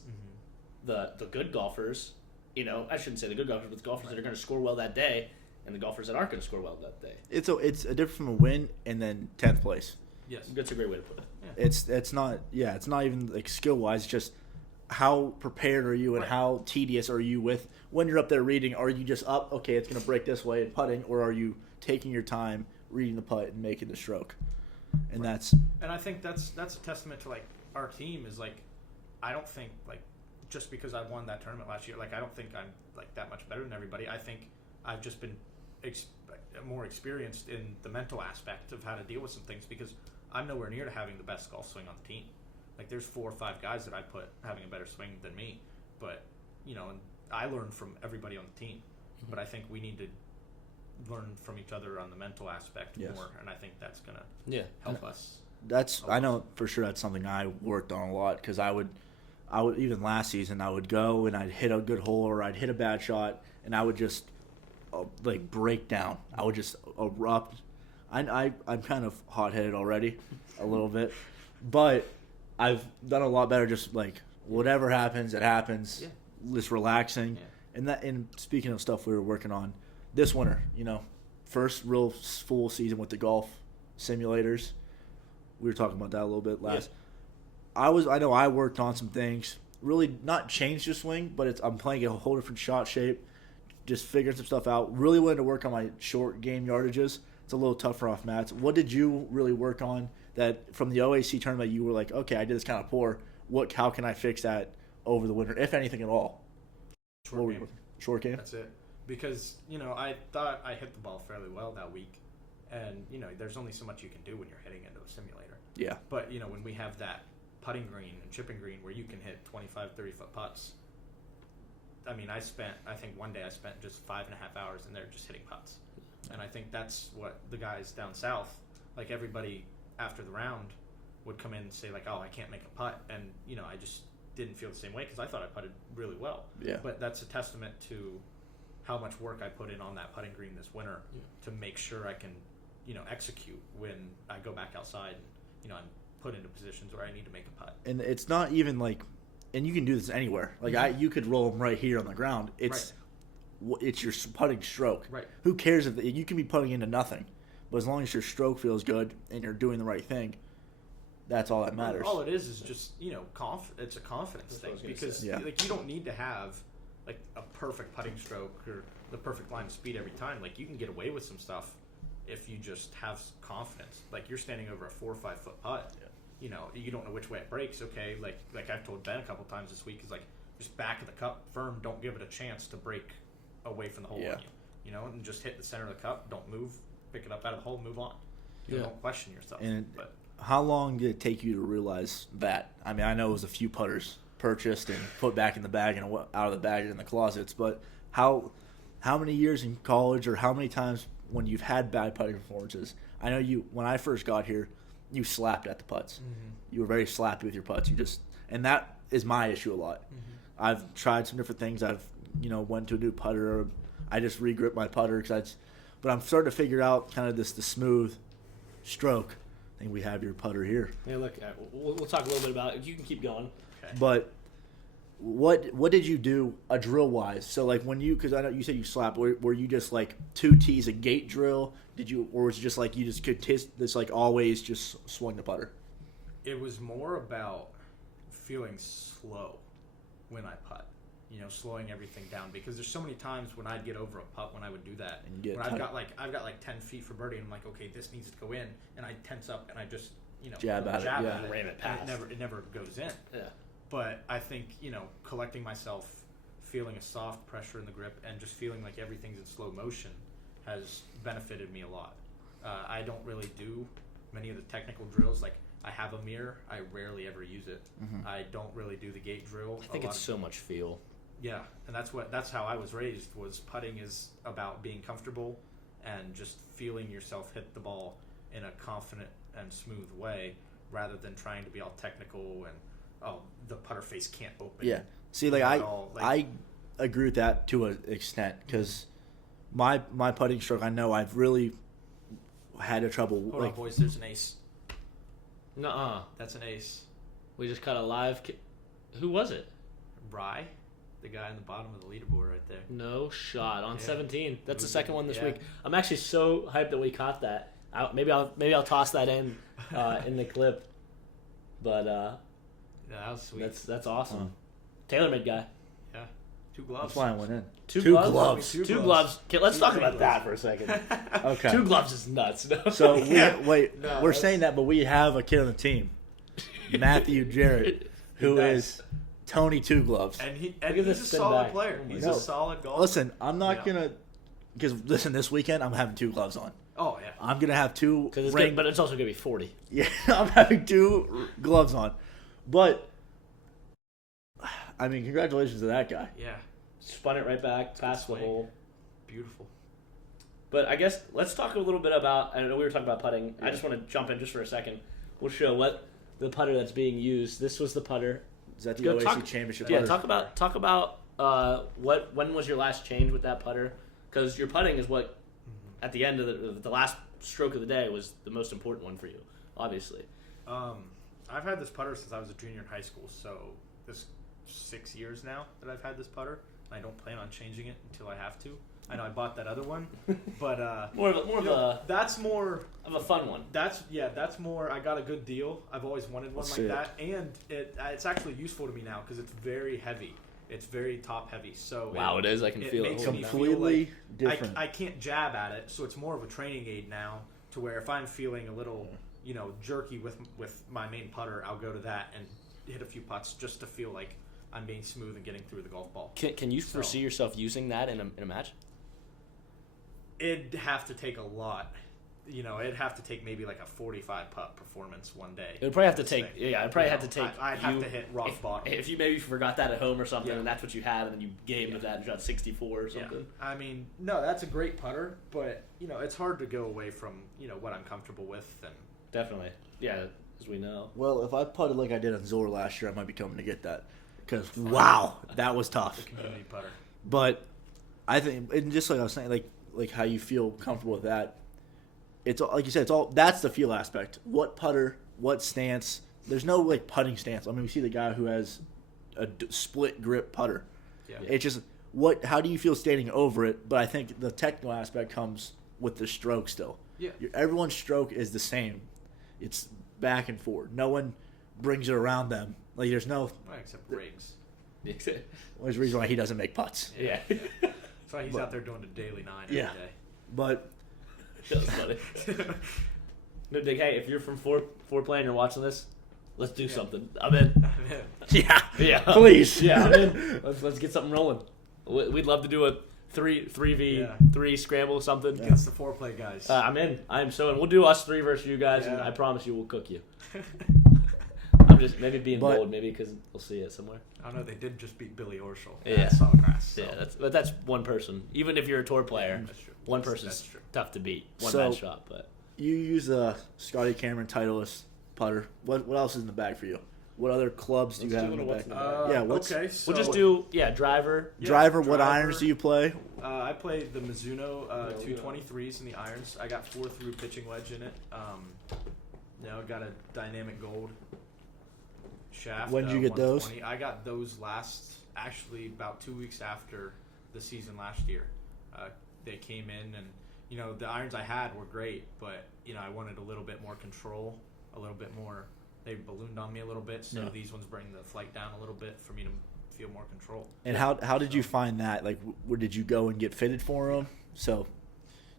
the good golfers. I shouldn't say the good golfers, but the golfers that are going to score well that day, and the golfers that aren't going to score well that day. It's a difference from a win and then 10th place. Yes, that's a great way to put it. Yeah. It's not even like skill wise. Just how prepared are you and how tedious are you with when you're up there reading? Are you just up? Okay, it's going to break this way and putting, or are you taking your time reading the putt and making the stroke? And and I think that's a testament to like our team is like, I don't think like just because I won that tournament last year, like I don't think I'm like that much better than everybody. I think I've just been more experienced in the mental aspect of how to deal with some things, because I'm nowhere near to having the best golf swing on the team. Like there's 4 or 5 guys that I put having a better swing than me, but and I learn from everybody on the team. But I think we need to learn from each other on the mental aspect more, and I think that's gonna help us. I know for sure that's something I worked on a lot, because I would even last season I would go and I'd hit a good hole or I'd hit a bad shot and I would just like break down. I would just erupt. I'm kind of hot-headed already, a little bit, but I've done a lot better. Just like whatever happens, it happens. Yeah. Just relaxing, Yeah. And speaking of stuff we were working on this winter, first real full season with the golf simulators. We were talking about that a little bit last. Yeah. I know I worked on some things. Really not changed the swing, but I'm playing a whole different shot shape. Just figuring some stuff out. Really wanted to work on my short game yardages. It's a little tougher off mats. What did you really work on that from the OAC tournament you were like, okay, I did this kind of poor. How can I fix that over the winter, if anything at all? Short game. Short game? That's it. Because, I thought I hit the ball fairly well that week. And, there's only so much you can do when you're hitting into a simulator. Yeah. But, when we have that putting green and chipping green where you can hit 25, 30-foot putts, I think one day I spent just 5.5 hours in there just hitting putts. And I think that's what the guys down south, like everybody after the round would come in and say like, oh, I can't make a putt. And, I just didn't feel the same way because I thought I putted really well. Yeah. But that's a testament to how much work I put in on that putting green this winter to make sure I can, execute when I go back outside and, I'm put into positions where I need to make a putt. And it's not even like, and you can do this anywhere. Like you could roll them right here on the ground. It's your putting stroke. Right. Who cares if you can be putting into nothing, but as long as your stroke feels good and you're doing the right thing, that's all that matters. All it is just it's a confidence thing because like you don't need to have like a perfect putting stroke or the perfect line of speed every time. Like you can get away with some stuff if you just have confidence. Like you're standing over a 4 or 5 foot putt. Yeah. You don't know which way it breaks. Okay, like I've told Ben a couple times this week is like just back of the cup firm. Don't give it a chance to break away from the hole on you. And just hit the center of the cup. Don't move. Pick it up out of the hole. Move on. Don't question yourself. But how long did it take you to realize that? I mean, I know it was a few putters purchased and put back in the bag and out of the bag in the closets, but how many years in college or how many times when you've had bad putting performances? I know when I first got here, you slapped at the putts. Mm-hmm. You were very slappy with your putts. And that is my issue a lot. Mm-hmm. I've tried some different things. I've went to a new putter. Or I just re-grip my putter but I'm starting to figure out kind of the smooth stroke. I think we have your putter here. Yeah, look, we'll talk a little bit about it. You can keep going. Okay. But what did you do drill wise? So like because I know you said you slapped. Were you just like 2 tees a gate drill? Or was it just like you just could this like always just swung the putter? It was more about feeling slow when I putt. Slowing everything down because there's so many times when I'd get over a putt when I would do that. When I've got like 10 feet for birdie and I'm like, okay, this needs to go in, and I tense up and I just jab at it, ram it past. It never goes in. Yeah. But I think collecting myself, feeling a soft pressure in the grip, and just feeling like everything's in slow motion has benefited me a lot. I don't really do many of the technical drills. Like I have a mirror, I rarely ever use it. Mm-hmm. I don't really do the gate drill. I think it's so much feel. Yeah, and that's how I was raised. Was putting is about being comfortable and just feeling yourself hit the ball in a confident and smooth way, rather than trying to be all technical and the putter face can't open. Yeah, see, I agree with that to an extent because my putting stroke, I know I've really had a trouble. Hold on, boys. There's an ace. Nuh-uh. That's an ace. We just caught a live. Who was it? Rye. The guy on the bottom of the leaderboard right there. No shot on 17. That's the second one this week. I'm actually so hyped that we caught that. Maybe I'll toss that in the clip. But that was sweet. That's awesome. TaylorMade guy. Yeah. 2 gloves. That's why I went in. Two gloves. Two Two gloves. Okay, let's talk about that for a second. Okay. 2 gloves is nuts. No. So we're saying that, but we have a kid on the team, Matthew Jarrett, who is Tony 2 gloves. And he's a solid player. He's a solid golfer. Listen, I'm not gonna because this weekend I'm having 2 gloves on. Oh yeah. I'm gonna have 2 but it's also gonna be 40. Yeah, I'm having 2 gloves on. But I mean, congratulations to that guy. Yeah. Spun it right back past the hole. Beautiful. But I guess let's talk a little bit about. I know we were talking about putting. Yeah. I just want to jump in just for a second. We'll show what the putter that's being used. This was the putter. Is that the OAC Championship? Yeah. Talk about when was your last change with that putter? Because your putting is what at the end of the last stroke of the day was the most important one for you? Obviously. I've had this putter since I was a junior in high school, so this 6 years now that I've had this putter. I don't plan on changing it until I have to. I know I bought that other one, but more of a that's more of a fun one. That's more. I got a good deal. I've always wanted one like that, and it's actually useful to me now because it's very heavy. It's very top heavy. So wow, it is. I can feel it. Completely different. I can't jab at it, so it's more of a training aid now. To where if I'm feeling a little, jerky with my main putter, I'll go to that and hit a few putts just to feel like I'm being smooth and getting through the golf ball. Can you foresee yourself using that in a match? It'd have to take a lot. It'd have to take maybe like a 45 putt performance one day. It would probably have to take. Yeah, I'd probably have to take. I'd have to hit rock bottom. If you maybe forgot that at home or something, and that's what you had, and then you gamed with that and shot 64 or something. Yeah. I mean, no, that's a great putter, but it's hard to go away from what I'm comfortable with. And definitely, yeah, as we know. Well, if I putted like I did on Zor last year, I might be coming to get that because wow, that was tough. The community putter. But I think, and just like I was saying, like how you feel comfortable with that. It's like you said, that's the feel aspect. What putter, what stance. There's no like putting stance. I mean, we see the guy who has a split grip putter. Yeah. It's just how do you feel standing over it? But I think the technical aspect comes with the stroke still. Yeah. Everyone's stroke is the same. It's back and forth. No one brings it around them. Like there's no. Right, except Riggs. There's a reason why he doesn't make putts. Yeah. That's why he's out there doing the daily 9 every day. But. That was funny. No, Dick, hey, if you're from Foreplay and you're watching this, let's do something. I'm in. Yeah. Please. Yeah, I'm in. Let's get something rolling. We'd love to do a 3v3 scramble or something. Against the Foreplay guys. I'm in. I'm so in. We'll do us 3 versus you guys, and I promise you we'll cook you. I'm just maybe being bold, maybe because we'll see it somewhere. I don't know. They did just beat Billy Orschel. Yeah. Sawgrass. So. Yeah, that's one person. Even if you're a tour player, that's true. One person's tough to beat. One bad shot, but you use a Scotty Cameron Titleist putter. What else is in the bag for you? What other clubs do you have in the bag? Okay, so we'll just do driver. Driver. What irons do you play? I play the Mizuno 223s in the irons. I got 4-through pitching wedge in it. I got a dynamic gold shaft. When did you get those? I got those actually about 2 weeks after the season last year. They came in and, the irons I had were great, but, I wanted a little bit more control, a little bit more. They ballooned on me a little bit, so these ones bring the flight down a little bit for me to feel more control. And how did you find that? Like, where did you go and get fitted for them? So,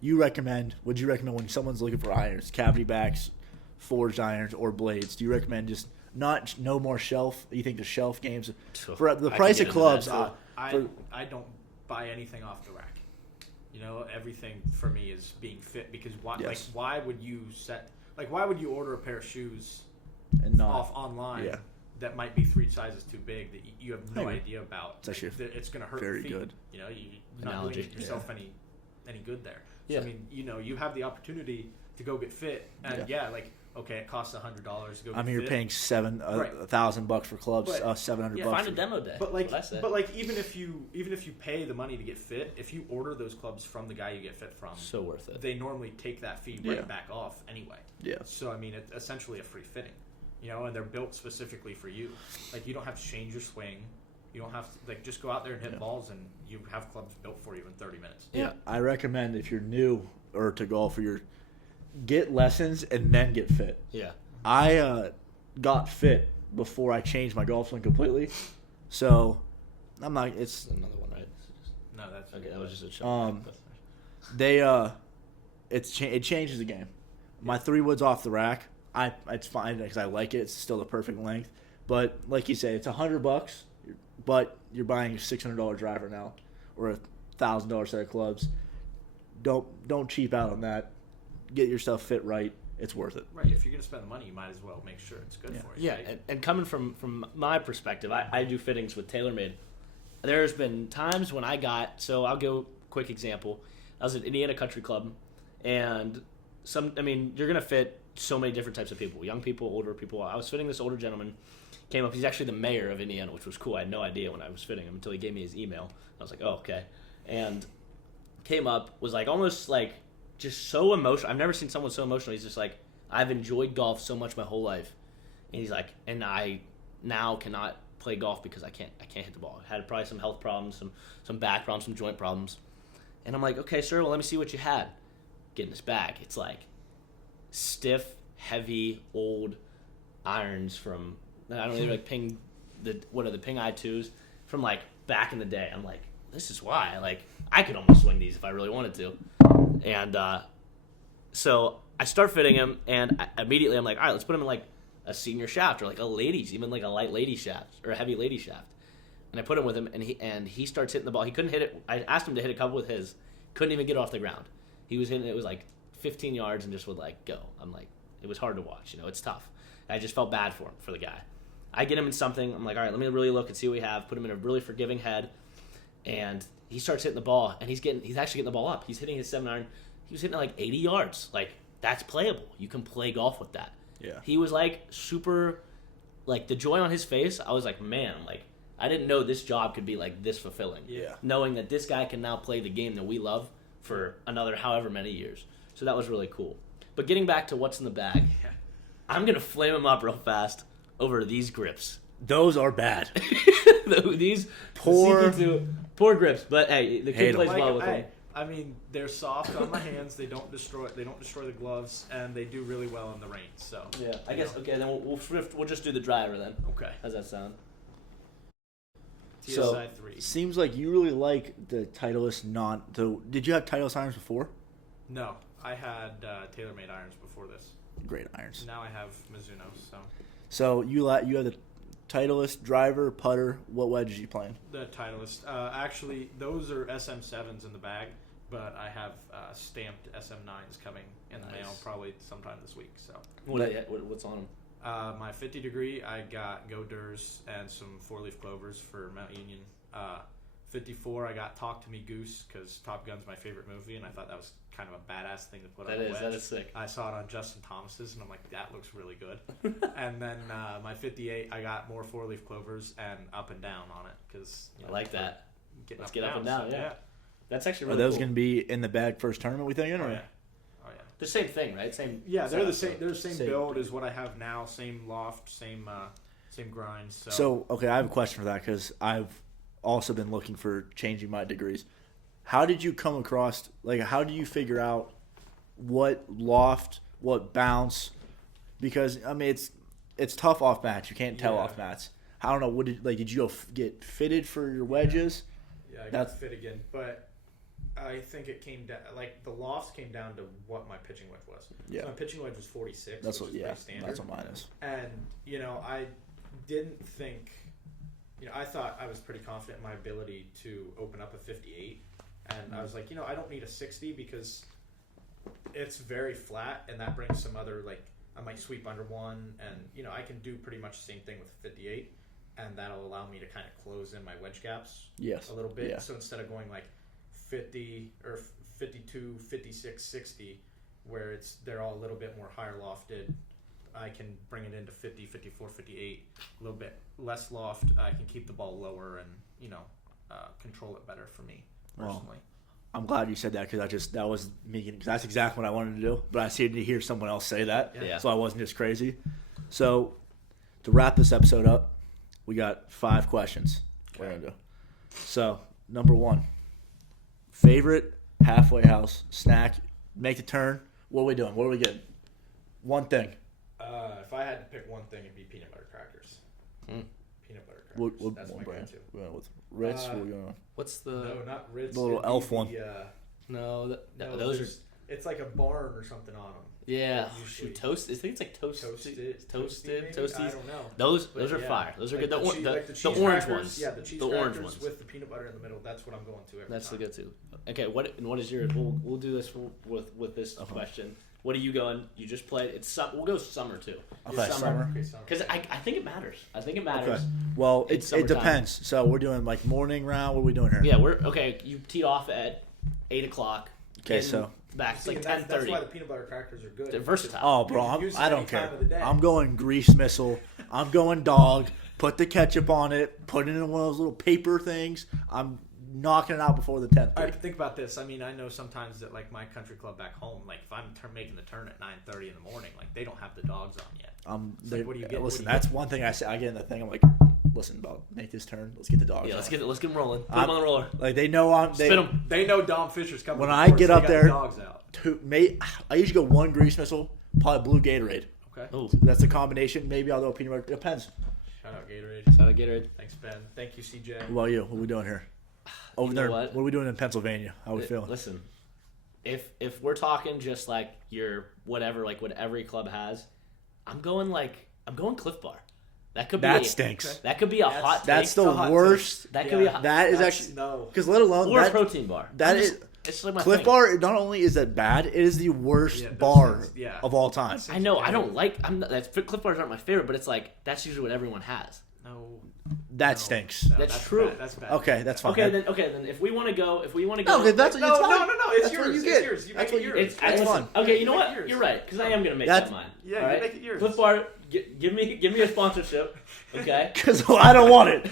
would you recommend when someone's looking for irons, cavity backs, forged irons, or blades? Do you recommend just no more shelf? You think the shelf games for the price of clubs? I don't buy anything off the rack. Everything for me is being fit because why would you order a pair of shoes and not off online that might be 3 sizes too big that you have no idea about? It's actually it's going to hurt very your feet. good. You're not doing yourself any good there. Yeah. So, I mean, you have the opportunity to go get fit, and okay, it costs $100 to go get fit. I mean, you're paying $1,000 for clubs, $700. Yeah, find a demo day. But even if you pay the money to get fit, if you order those clubs from the guy you get fit from, so worth it. They normally take that fee back off anyway. Yeah. So I mean, it's essentially a free fitting, and they're built specifically for you. Like you don't have to change your swing. You don't have to just go out there and hit balls, and you have clubs built for you in 30 minutes. Yeah, I recommend if you're new or to golf, get lessons and then get fit. Yeah. I got fit before I changed my golf swing completely, so I'm not. It's another one, right? No, that's okay. That was just a show. It changes the game. My 3-wood's off the rack. It's fine because I like it. It's still the perfect length. But like you say, it's $100, but you're buying a $600 driver now, or a $1,000 set of clubs. Don't cheap out on that. Get yourself fit right. It's worth it. Right. If you're going to spend the money, you might as well make sure it's good for you. Yeah, right? and coming from my perspective, I do fittings with TaylorMade. There's been times when I'll go quick example. I was at Indiana Country Club, and you're going to fit so many different types of people, young people, older people. I was fitting this older gentleman, came up, he's actually the mayor of Indiana, which was cool. I had no idea when I was fitting him until he gave me his email. I was like, oh, okay. And came up, was almost just so emotional. I've never seen someone so emotional. He's just like, I've enjoyed golf so much my whole life, and he's like, and I now cannot play golf because I can't hit the ball. I had probably some health problems, some back problems, some joint problems, and I'm like, okay, sir, well, let me see what you had. Get in this bag. It's like stiff, heavy, old irons from I don't know, like Ping the Ping I2s from like back in the day. I'm like, this is why. Like I could almost swing these if I really wanted to. And so I start fitting him, and immediately I'm like, all right, let's put him in like a senior shaft or like a ladies, even like a light lady shaft or a heavy lady shaft. And I put him with him, and he starts hitting the ball. He couldn't hit it. I asked him to hit a couple with his, couldn't even get off the ground. He was hitting it was like 15 yards and just would like go. I'm like, it was hard to watch. It's tough. I just felt bad for the guy. I get him in something. I'm like, all right, let me really look and see what we have. Put him in a really forgiving head, and he starts hitting the ball, and he's actually getting the ball up. He's hitting his 7-iron. He was hitting it like 80 yards. Like that's playable. You can play golf with that. Yeah. He was like super, like the joy on his face. I was like, man, like I didn't know this job could be like this fulfilling. Yeah. Knowing that this guy can now play the game that we love for another however many years. So that was really cool. But getting back to what's in the bag, I'm gonna flame him up real fast over these grips. Those are bad. These Poor grips. But hey, the kid plays well with them. I mean, they're soft on my hands. They don't destroy the gloves, and they do really well in the rain. So yeah, I guess okay. Then we'll just do the driver then. Okay. How's that sound? TSI 3. Seems like you really like the Titleist did you have Titleist irons before? No, I had TaylorMade irons before this. Great irons. Now I have Mizuno. So you have the Titleist driver, putter. What wedge are you playing? The Titleist. Actually, those are SM7s in the bag, but I have stamped SM9s coming in the mail probably sometime this week. So What's on them? My 50 degree, I got Godurs and some 4-leaf clovers for Mount Union. 54, I got Talk to Me Goose because Top Gun's my favorite movie, and I thought that was kind of a badass thing to put on a wedge. That is sick. I saw it on Justin Thomas's, and I'm like, that looks really good. And then my 58, I got more 4-leaf clovers and up and down on it because I like that. Let's get up and down. So, yeah, that's actually Are really those cool. going to be in the bag first tournament? We thinking? Oh Or? yeah. The same thing, right? Same. Yeah, they're the same. They're the Same. build as what I have now. Same loft, same grind. So okay, I have a question for that because I've also been looking for changing my degrees. How did you come across? Like, how do you figure out what loft, what bounce? Because I mean, it's tough off mats. You can't tell off mats. I don't know. What did you go get fitted for your wedges? Yeah, I got fit again, but I think it came down. Like the lofts came down to what my pitching wedge was. Yeah, so my pitching wedge was 46. That's which what. is Yeah, pretty standard. that's what mine is. And I didn't think. I thought I was pretty confident in my ability to open up a 58, and I was like, I don't need a 60 because it's very flat, and that brings some other I might sweep under one, and I can do pretty much the same thing with a 58, and that'll allow me to kind of close in my wedge gaps a little bit. Yeah. So instead of going 50 or 52, 56, 60, where they're all a little bit more higher lofted, I can bring it into 50, 54, 58, a little bit less loft. I can keep the ball lower and control it better for me personally. Well, I'm glad you said that because that was me. Cause that's exactly what I wanted to do. But I seemed to hear someone else say that, so I wasn't just crazy. So to wrap this episode up, we got 5 questions we're gonna do. So number 1, favorite halfway house snack. Make the turn. What are we doing? What are we getting? One thing. If I had to pick one thing, it'd be peanut butter crackers. Peanut butter crackers. That's my go-to. We're going with Ritz. What are we going? What's the? No, not Ritz. The little elf one. No, those are. It's like a barn or something on them. Yeah, Usually. toast. I think it's like Toasted. toasties. I don't know. Those are fire. Those are good. The cheese orange crackers, ones. Yeah, the cheese the orange crackers ones with the peanut butter in the middle. That's what I'm going to every That's time. the good too. Okay, what is yours? We'll do this with this question. What are you going? You just played. We'll go summer too. Okay, summer. Because I think it matters. I think it matters. Okay. Well, It's it summertime. depends. So we're doing morning round. What are we doing here? Yeah, we're okay. You teed off at 8:00. Okay, so back it's like That's 10:30. why the peanut butter crackers are good. They're versatile. Oh, bro, Use I don't any care. time of the day. I'm going grease missile. I'm going dog. Put the ketchup on it. Put it in one of those little paper things. I'm knocking it out before the 10th. All right, think about this. I mean, I know sometimes that like my country club back home, like if I'm making the turn at 9:30 in the morning, like they don't have the dogs on yet. Like, what do you get? Listen, that's one thing I say. I get in the thing. I'm like, listen, about make this turn. Let's get the dogs. Yeah, on. let's get them rolling. Put them on the roller. Like they know Spin them. They know Dom Fisher's coming. When to the I course, get they up got there, the dogs out. I usually go one grease missile, probably blue Gatorade. Okay. Oh, That's a combination. Maybe I'll go peanut butter. It depends. Shout out Gatorade. shout out Gatorade. Thanks, Ben. Thank you, CJ. What about you? What are we doing here? Over You know there. what? What are we doing in Pennsylvania? How we feeling? Listen, if we're talking just like your whatever, like what every club has, I'm going Cliff Bar. That could be That stinks. That could be a hot take. That's the a hot worst. That could be a hot That is That's- actually no. because let alone or that, a protein bar. that is It's like my Cliff thing. Bar. Not only is that bad, it is the worst Yeah, that bar sounds- yeah. of all time. I know. I don't like. Cliff Bars aren't my favorite, but it's like that's usually what everyone has. No. That No. stinks. No, That's true. Bad. That's bad. Okay, that's fine. Okay, then if we want to go, No, that's No, it's no, fine. no, no. It's That's yours. what you It's get. yours. You That's make what it you yours. get. That's fun. Okay, you know Make it what? yours. You're right because I am gonna make That's- that mine. Yeah, All you right? make it yours. Cliff Bar, give me a sponsorship. Okay. Because I don't want it.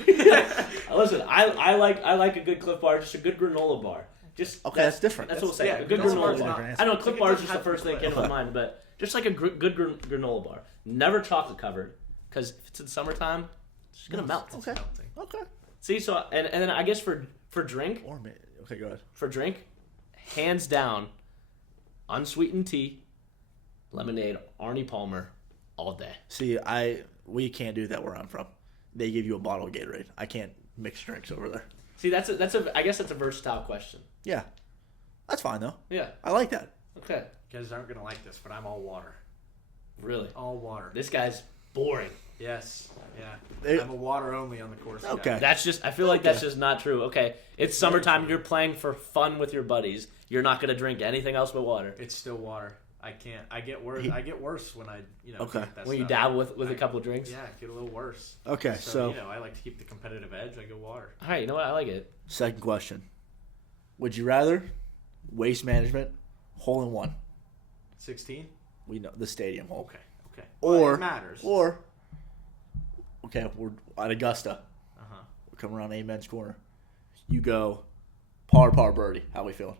Listen, I like a good Cliff Bar, just a good granola bar. Just Okay, that's different. That's what we'll say. Yeah, A good granola granola bar's bar. not- I know Cliff Like, it Bar is doesn't just the have to first be thing that came to my mind, but just like a good granola bar. Never chocolate covered, because if it's in summertime, it's just gonna melt. Okay. Okay. See, so and then I guess for drink, Okay, go ahead. for drink, hands down, unsweetened tea, lemonade, Arnie Palmer, all day. See, we can't do that where I'm from. They give you a bottle of Gatorade. I can't mix drinks over there. See, I guess that's a versatile question. Yeah, that's fine though. Yeah. I like that. Okay. You guys aren't gonna like this, but I'm all water. Really. All water. This guy's boring. Yes. Yeah. It- I'm a water only on the course. Okay. guy. That's just. I feel like that's just not true. Okay, it's summertime. You're playing for fun with your buddies. You're not gonna drink anything else but water. It's still water. I can't. I get worse. I get worse when I, Okay. drink that When you stuff. dabble with a couple of drinks. Yeah, I get a little worse. Okay, so I like to keep the competitive edge. I go water. All right, you know what? I like it. second question: would you rather waste management, hole in one? 16. We know the stadium hole. Okay. Okay. Or well, it matters. Or okay, we're at Augusta. Uh-huh. We're coming around Amen's corner. You go par birdie. How we feeling?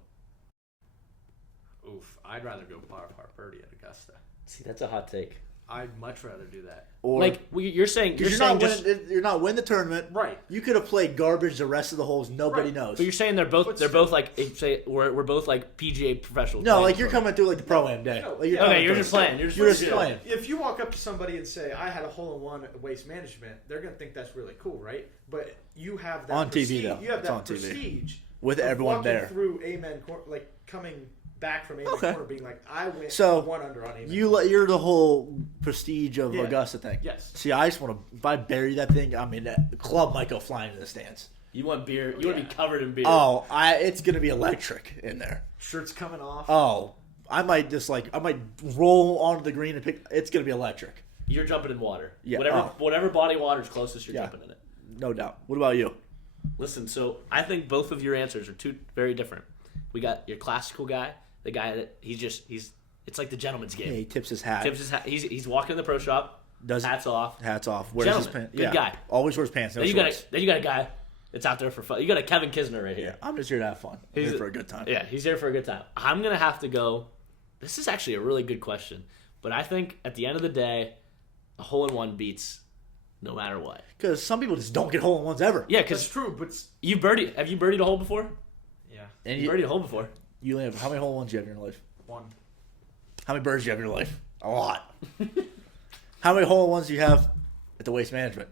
Oof. I'd rather go par birdie at Augusta. See, that's a hot take. I'd much rather do that. Or Like you're saying, because you're not winning the tournament. Right. You could have played garbage the rest of the holes. Nobody Right. knows. but you're saying they're both But both like say we're both like PGA professionals. No, playing like you're for- coming through like the pro-am day. No. Like, you're Okay, coming you're through. just playing. You're You're just yeah. playing. If you walk up to somebody and say, I had a hole-in-one at Waste Management, they're going to think that's really cool, right? But you have that On TV, prestige, though. You have It's that on TV. prestige With of everyone walking there. through Amen, like coming back from Amen Okay. Corner being like, I went So, one under on Amen You're the whole prestige of Yeah. Augusta thing. Yes. See, I just want to. If I bury that thing, I mean, the club might go flying in the stands. You want beer? You want to be covered in beer? Oh, it's gonna be electric in there. Shirts coming off. Oh, I might roll onto the green and pick. It's gonna be electric, You're jumping in water. Yeah, Whatever body water is closest, you're Yeah. jumping in it. no doubt. What about you? Listen, so I think both of your answers are two very different. We got your classical guy, the guy that he's it's like the gentleman's game. Yeah, he tips his hat. Tips his hat. He's walking in the pro shop. Does hats off. Hats off. Wears his Gentleman, pants. good guy. Always wears pants. No Then you shorts. got a guy that's out there for fun. You got a Kevin Kisner right here. I'm just here to have fun. I'm here for a good time. Yeah, he's here for a good time. I'm gonna have to go. This is actually a really good question, but I think at the end of the day, a hole in one beats no matter what. Because some people just don't get hole in ones ever. Yeah, That's because true, but have you birdied a hole before? yeah, And You birdied a hole before. you only have how many hole in ones do you have in your life? one. How many birds do you have in your life? A lot. How many hole in ones do you have at the Waste Management?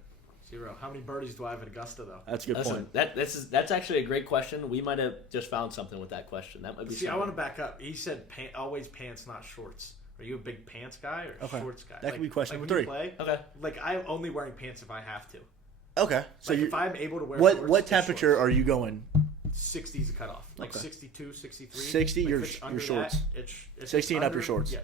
0. How many birdies do I have at Augusta though? That's a good Listen, point. that's actually a great question. We might have just found something with that question. That might be. See, I something. want to back up. He said always pants, not shorts. Are you a big pants guy or Okay. shorts guy? That could be question like number when you 3. play, Okay. like I'm only wearing pants if I have to. Okay, so Like you if I'm able to wear what shorts, what it's temperature shorts. are you going? 60 is a cutoff. Like Okay. 62, 63. 60, Like your- if it's your under shorts. That, it's 60 and up your under- shorts. Yeah.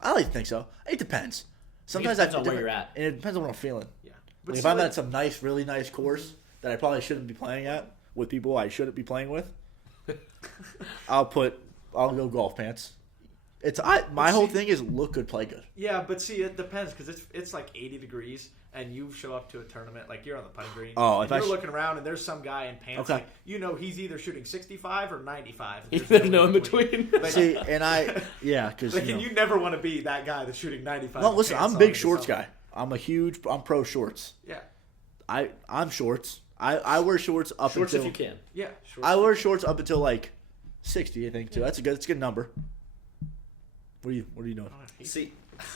I like to think so. It depends. Sometimes depends I on where you're at. and it depends on what I'm feeling. Yeah. Like if see, I'm like- at some really nice course that I probably shouldn't be playing at with people I shouldn't be playing with, I'll go golf pants. My whole thing is look good, play good. Yeah, but see, it depends because it's like 80 degrees. and you show up to a tournament, like you're on the putting green, Oh, and you're looking around and there's some guy in pants, Okay. like, he's either shooting 65 or 95. There's no in between. Like, See, and because like, and you never want to be that guy that's shooting 95. no, listen, pants I'm a on big or shorts something. guy. I'm pro shorts. Yeah, I'm shorts. I wear shorts up Shorts until if you can. yeah. Shorts. I wear shorts up until like 60, I think too. That's a good number. What are you doing? See,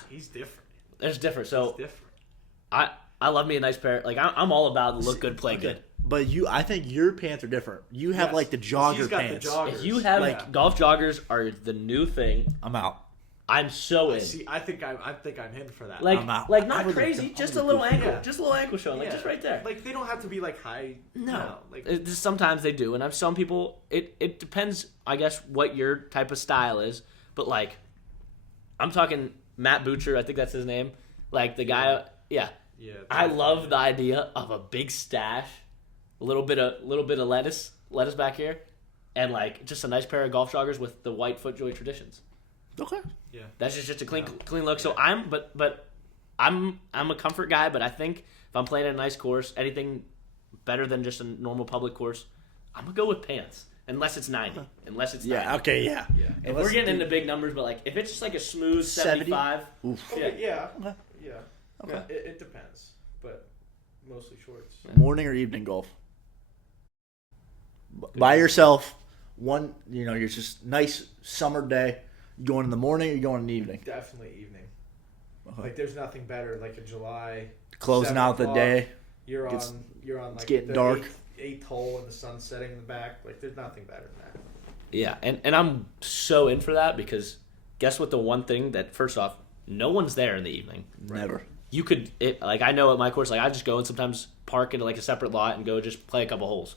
He's different. there's different. So He's different. I love me a nice pair. Like I'm all about look good, play good. But I think your pants are different. You have Yes. like the jogger He's got pants. The joggers. If you have Yeah. golf joggers are the new thing. I'm out. I'm so in. See, I think I'm in for that. Like I'm out. like I'm not gonna- crazy, I'm just a gonna little do- ankle, yeah. just a little ankle showing, like Yeah. just right there. Like they don't have to be like high. No, like sometimes they do, and I've some people. It depends, I guess, what your type of style is. But like, I'm talking Matt Butcher. I think that's his name. Like the guy. Yeah. yeah. I love the idea of a big stash, a little bit of lettuce back here, and like just a nice pair of golf joggers with the white FootJoy traditions. Okay. Yeah. That's just a clean look. So I'm a comfort guy, but I think if I'm playing at a nice course, anything better than just a normal public course, I'm gonna go with pants. Unless it's 90. Unless it's 90. Yeah. Okay. Yeah. Yeah. If we're getting into big numbers, but like if it's just like a smooth 75, Oof. Okay, yeah. Okay. Yeah. Okay. It depends, but mostly shorts. Morning or evening golf? By yourself. You're just nice summer day. You going in the morning or you going in the evening? Definitely evening. Okay. Like there's nothing better. Like in July, Closing 7 out the o'clock, day. You're Gets- on like getting the dark. eighth hole and the sun's setting in the back. Like there's nothing better than that. yeah, and I'm so in for that because guess what? The one thing that first off, no one's there in the evening. Never. You could like I know at my course, like I just go and sometimes park into like a separate lot and go just play a couple holes.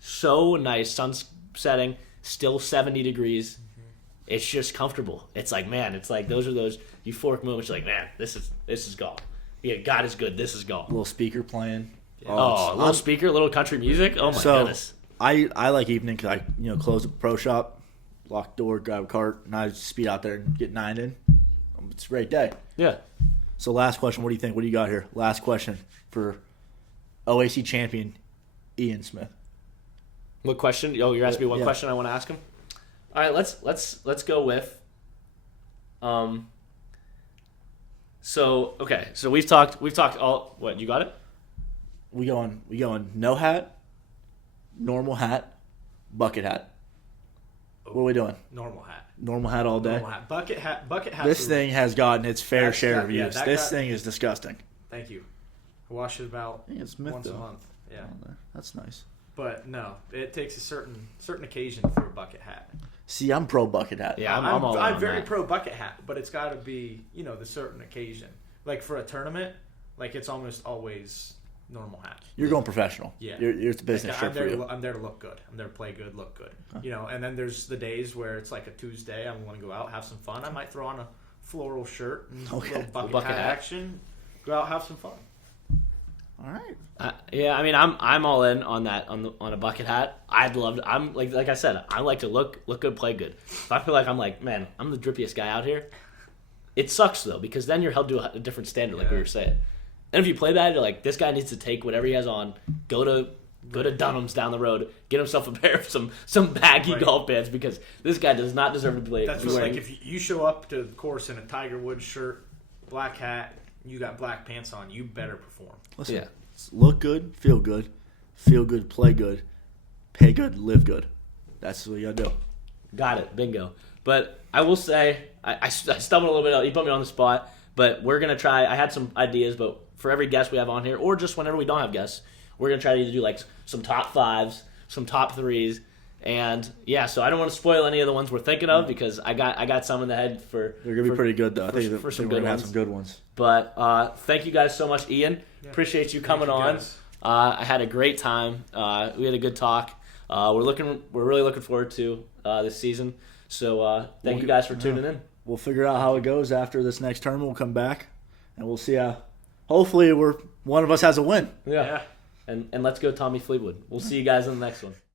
So nice, sun's setting, still 70 degrees. It's just comfortable. It's like, man, it's like those are those euphoric moments. You're like, man, this is golf. Yeah, God is good. This is golf. A little speaker playing. Oh, a little speaker, a little country music. Oh my goodness. I like evening because I close the pro shop, lock the door, grab a cart, and I just speed out there and get 9 in. It's a great day. Yeah. So last question, what do you think? What do you got here? Last question for OAC champion Ian Smith. What question? Oh, you're asking me what Yeah. question I want to ask him. All right, let's go with. So we've talked all. What, you got it? We going no hat, normal hat, bucket hat. What are we doing? Normal hat. Normal hat all day. Normal hat. Bucket hat. Bucket hat. This thing has gotten its fair That's share got- of yeah, use. that This got- thing is disgusting. Thank you. I wash it about Ian Smith, once a though. month. Yeah. That's nice. But no, it takes a certain occasion for a bucket hat. See, I'm pro bucket hat. Yeah, I'm all in I'm on very that. pro bucket hat, but it's got to be the certain occasion. Like for a tournament, like it's almost always normal hat. You're going professional. Yeah. It's a business Like, trip for you. I'm there to look good. I'm there to play good, look good. And then there's the days where it's like a Tuesday. I want to go out, have some fun. I might throw on a floral shirt and a Okay. little bucket, Bucket hat hat. action. Go out, have some fun. All right. Yeah, I mean, I'm all in on that on a bucket hat. I'd love to. I'm like I said, I like to look good, play good. If I feel like I'm like, man, I'm the drippiest guy out here. It sucks though because then you're held to a different standard, like we were saying. And if you play bad, you're like, this guy needs to take whatever he has on, go to Dunham's down the road, get himself a pair of some baggy Right. golf pants because this guy does not deserve to play. That's be just wearing- like if you show up to the course in a Tiger Woods shirt, black hat, you got black pants on, you better perform. Listen, Yeah. look good, feel good, play good, pay good, live good. That's what you gotta do. Got it. Bingo. But I will say, I stumbled a little bit. You put me on the spot, but we're going to try. I had some ideas, but for every guest we have on here, or just whenever we don't have guests, we're going to try to do like some top fives, some top threes. And yeah, so I don't want to spoil any of the ones we're thinking of because I got some in the head for. They're gonna be pretty good though. I think for some we're good gonna have ones. some good ones. But thank you guys so much, Ian. Yeah. Appreciate you coming you, on. guys. I had a great time. We had a good talk. We're really looking forward to this season. So thank you guys for tuning in. We'll figure out how it goes after this next tournament. We'll come back and we'll see how. Hopefully, one of us has a win. Yeah. And let's go Tommy Fleetwood. We'll see you guys in the next one.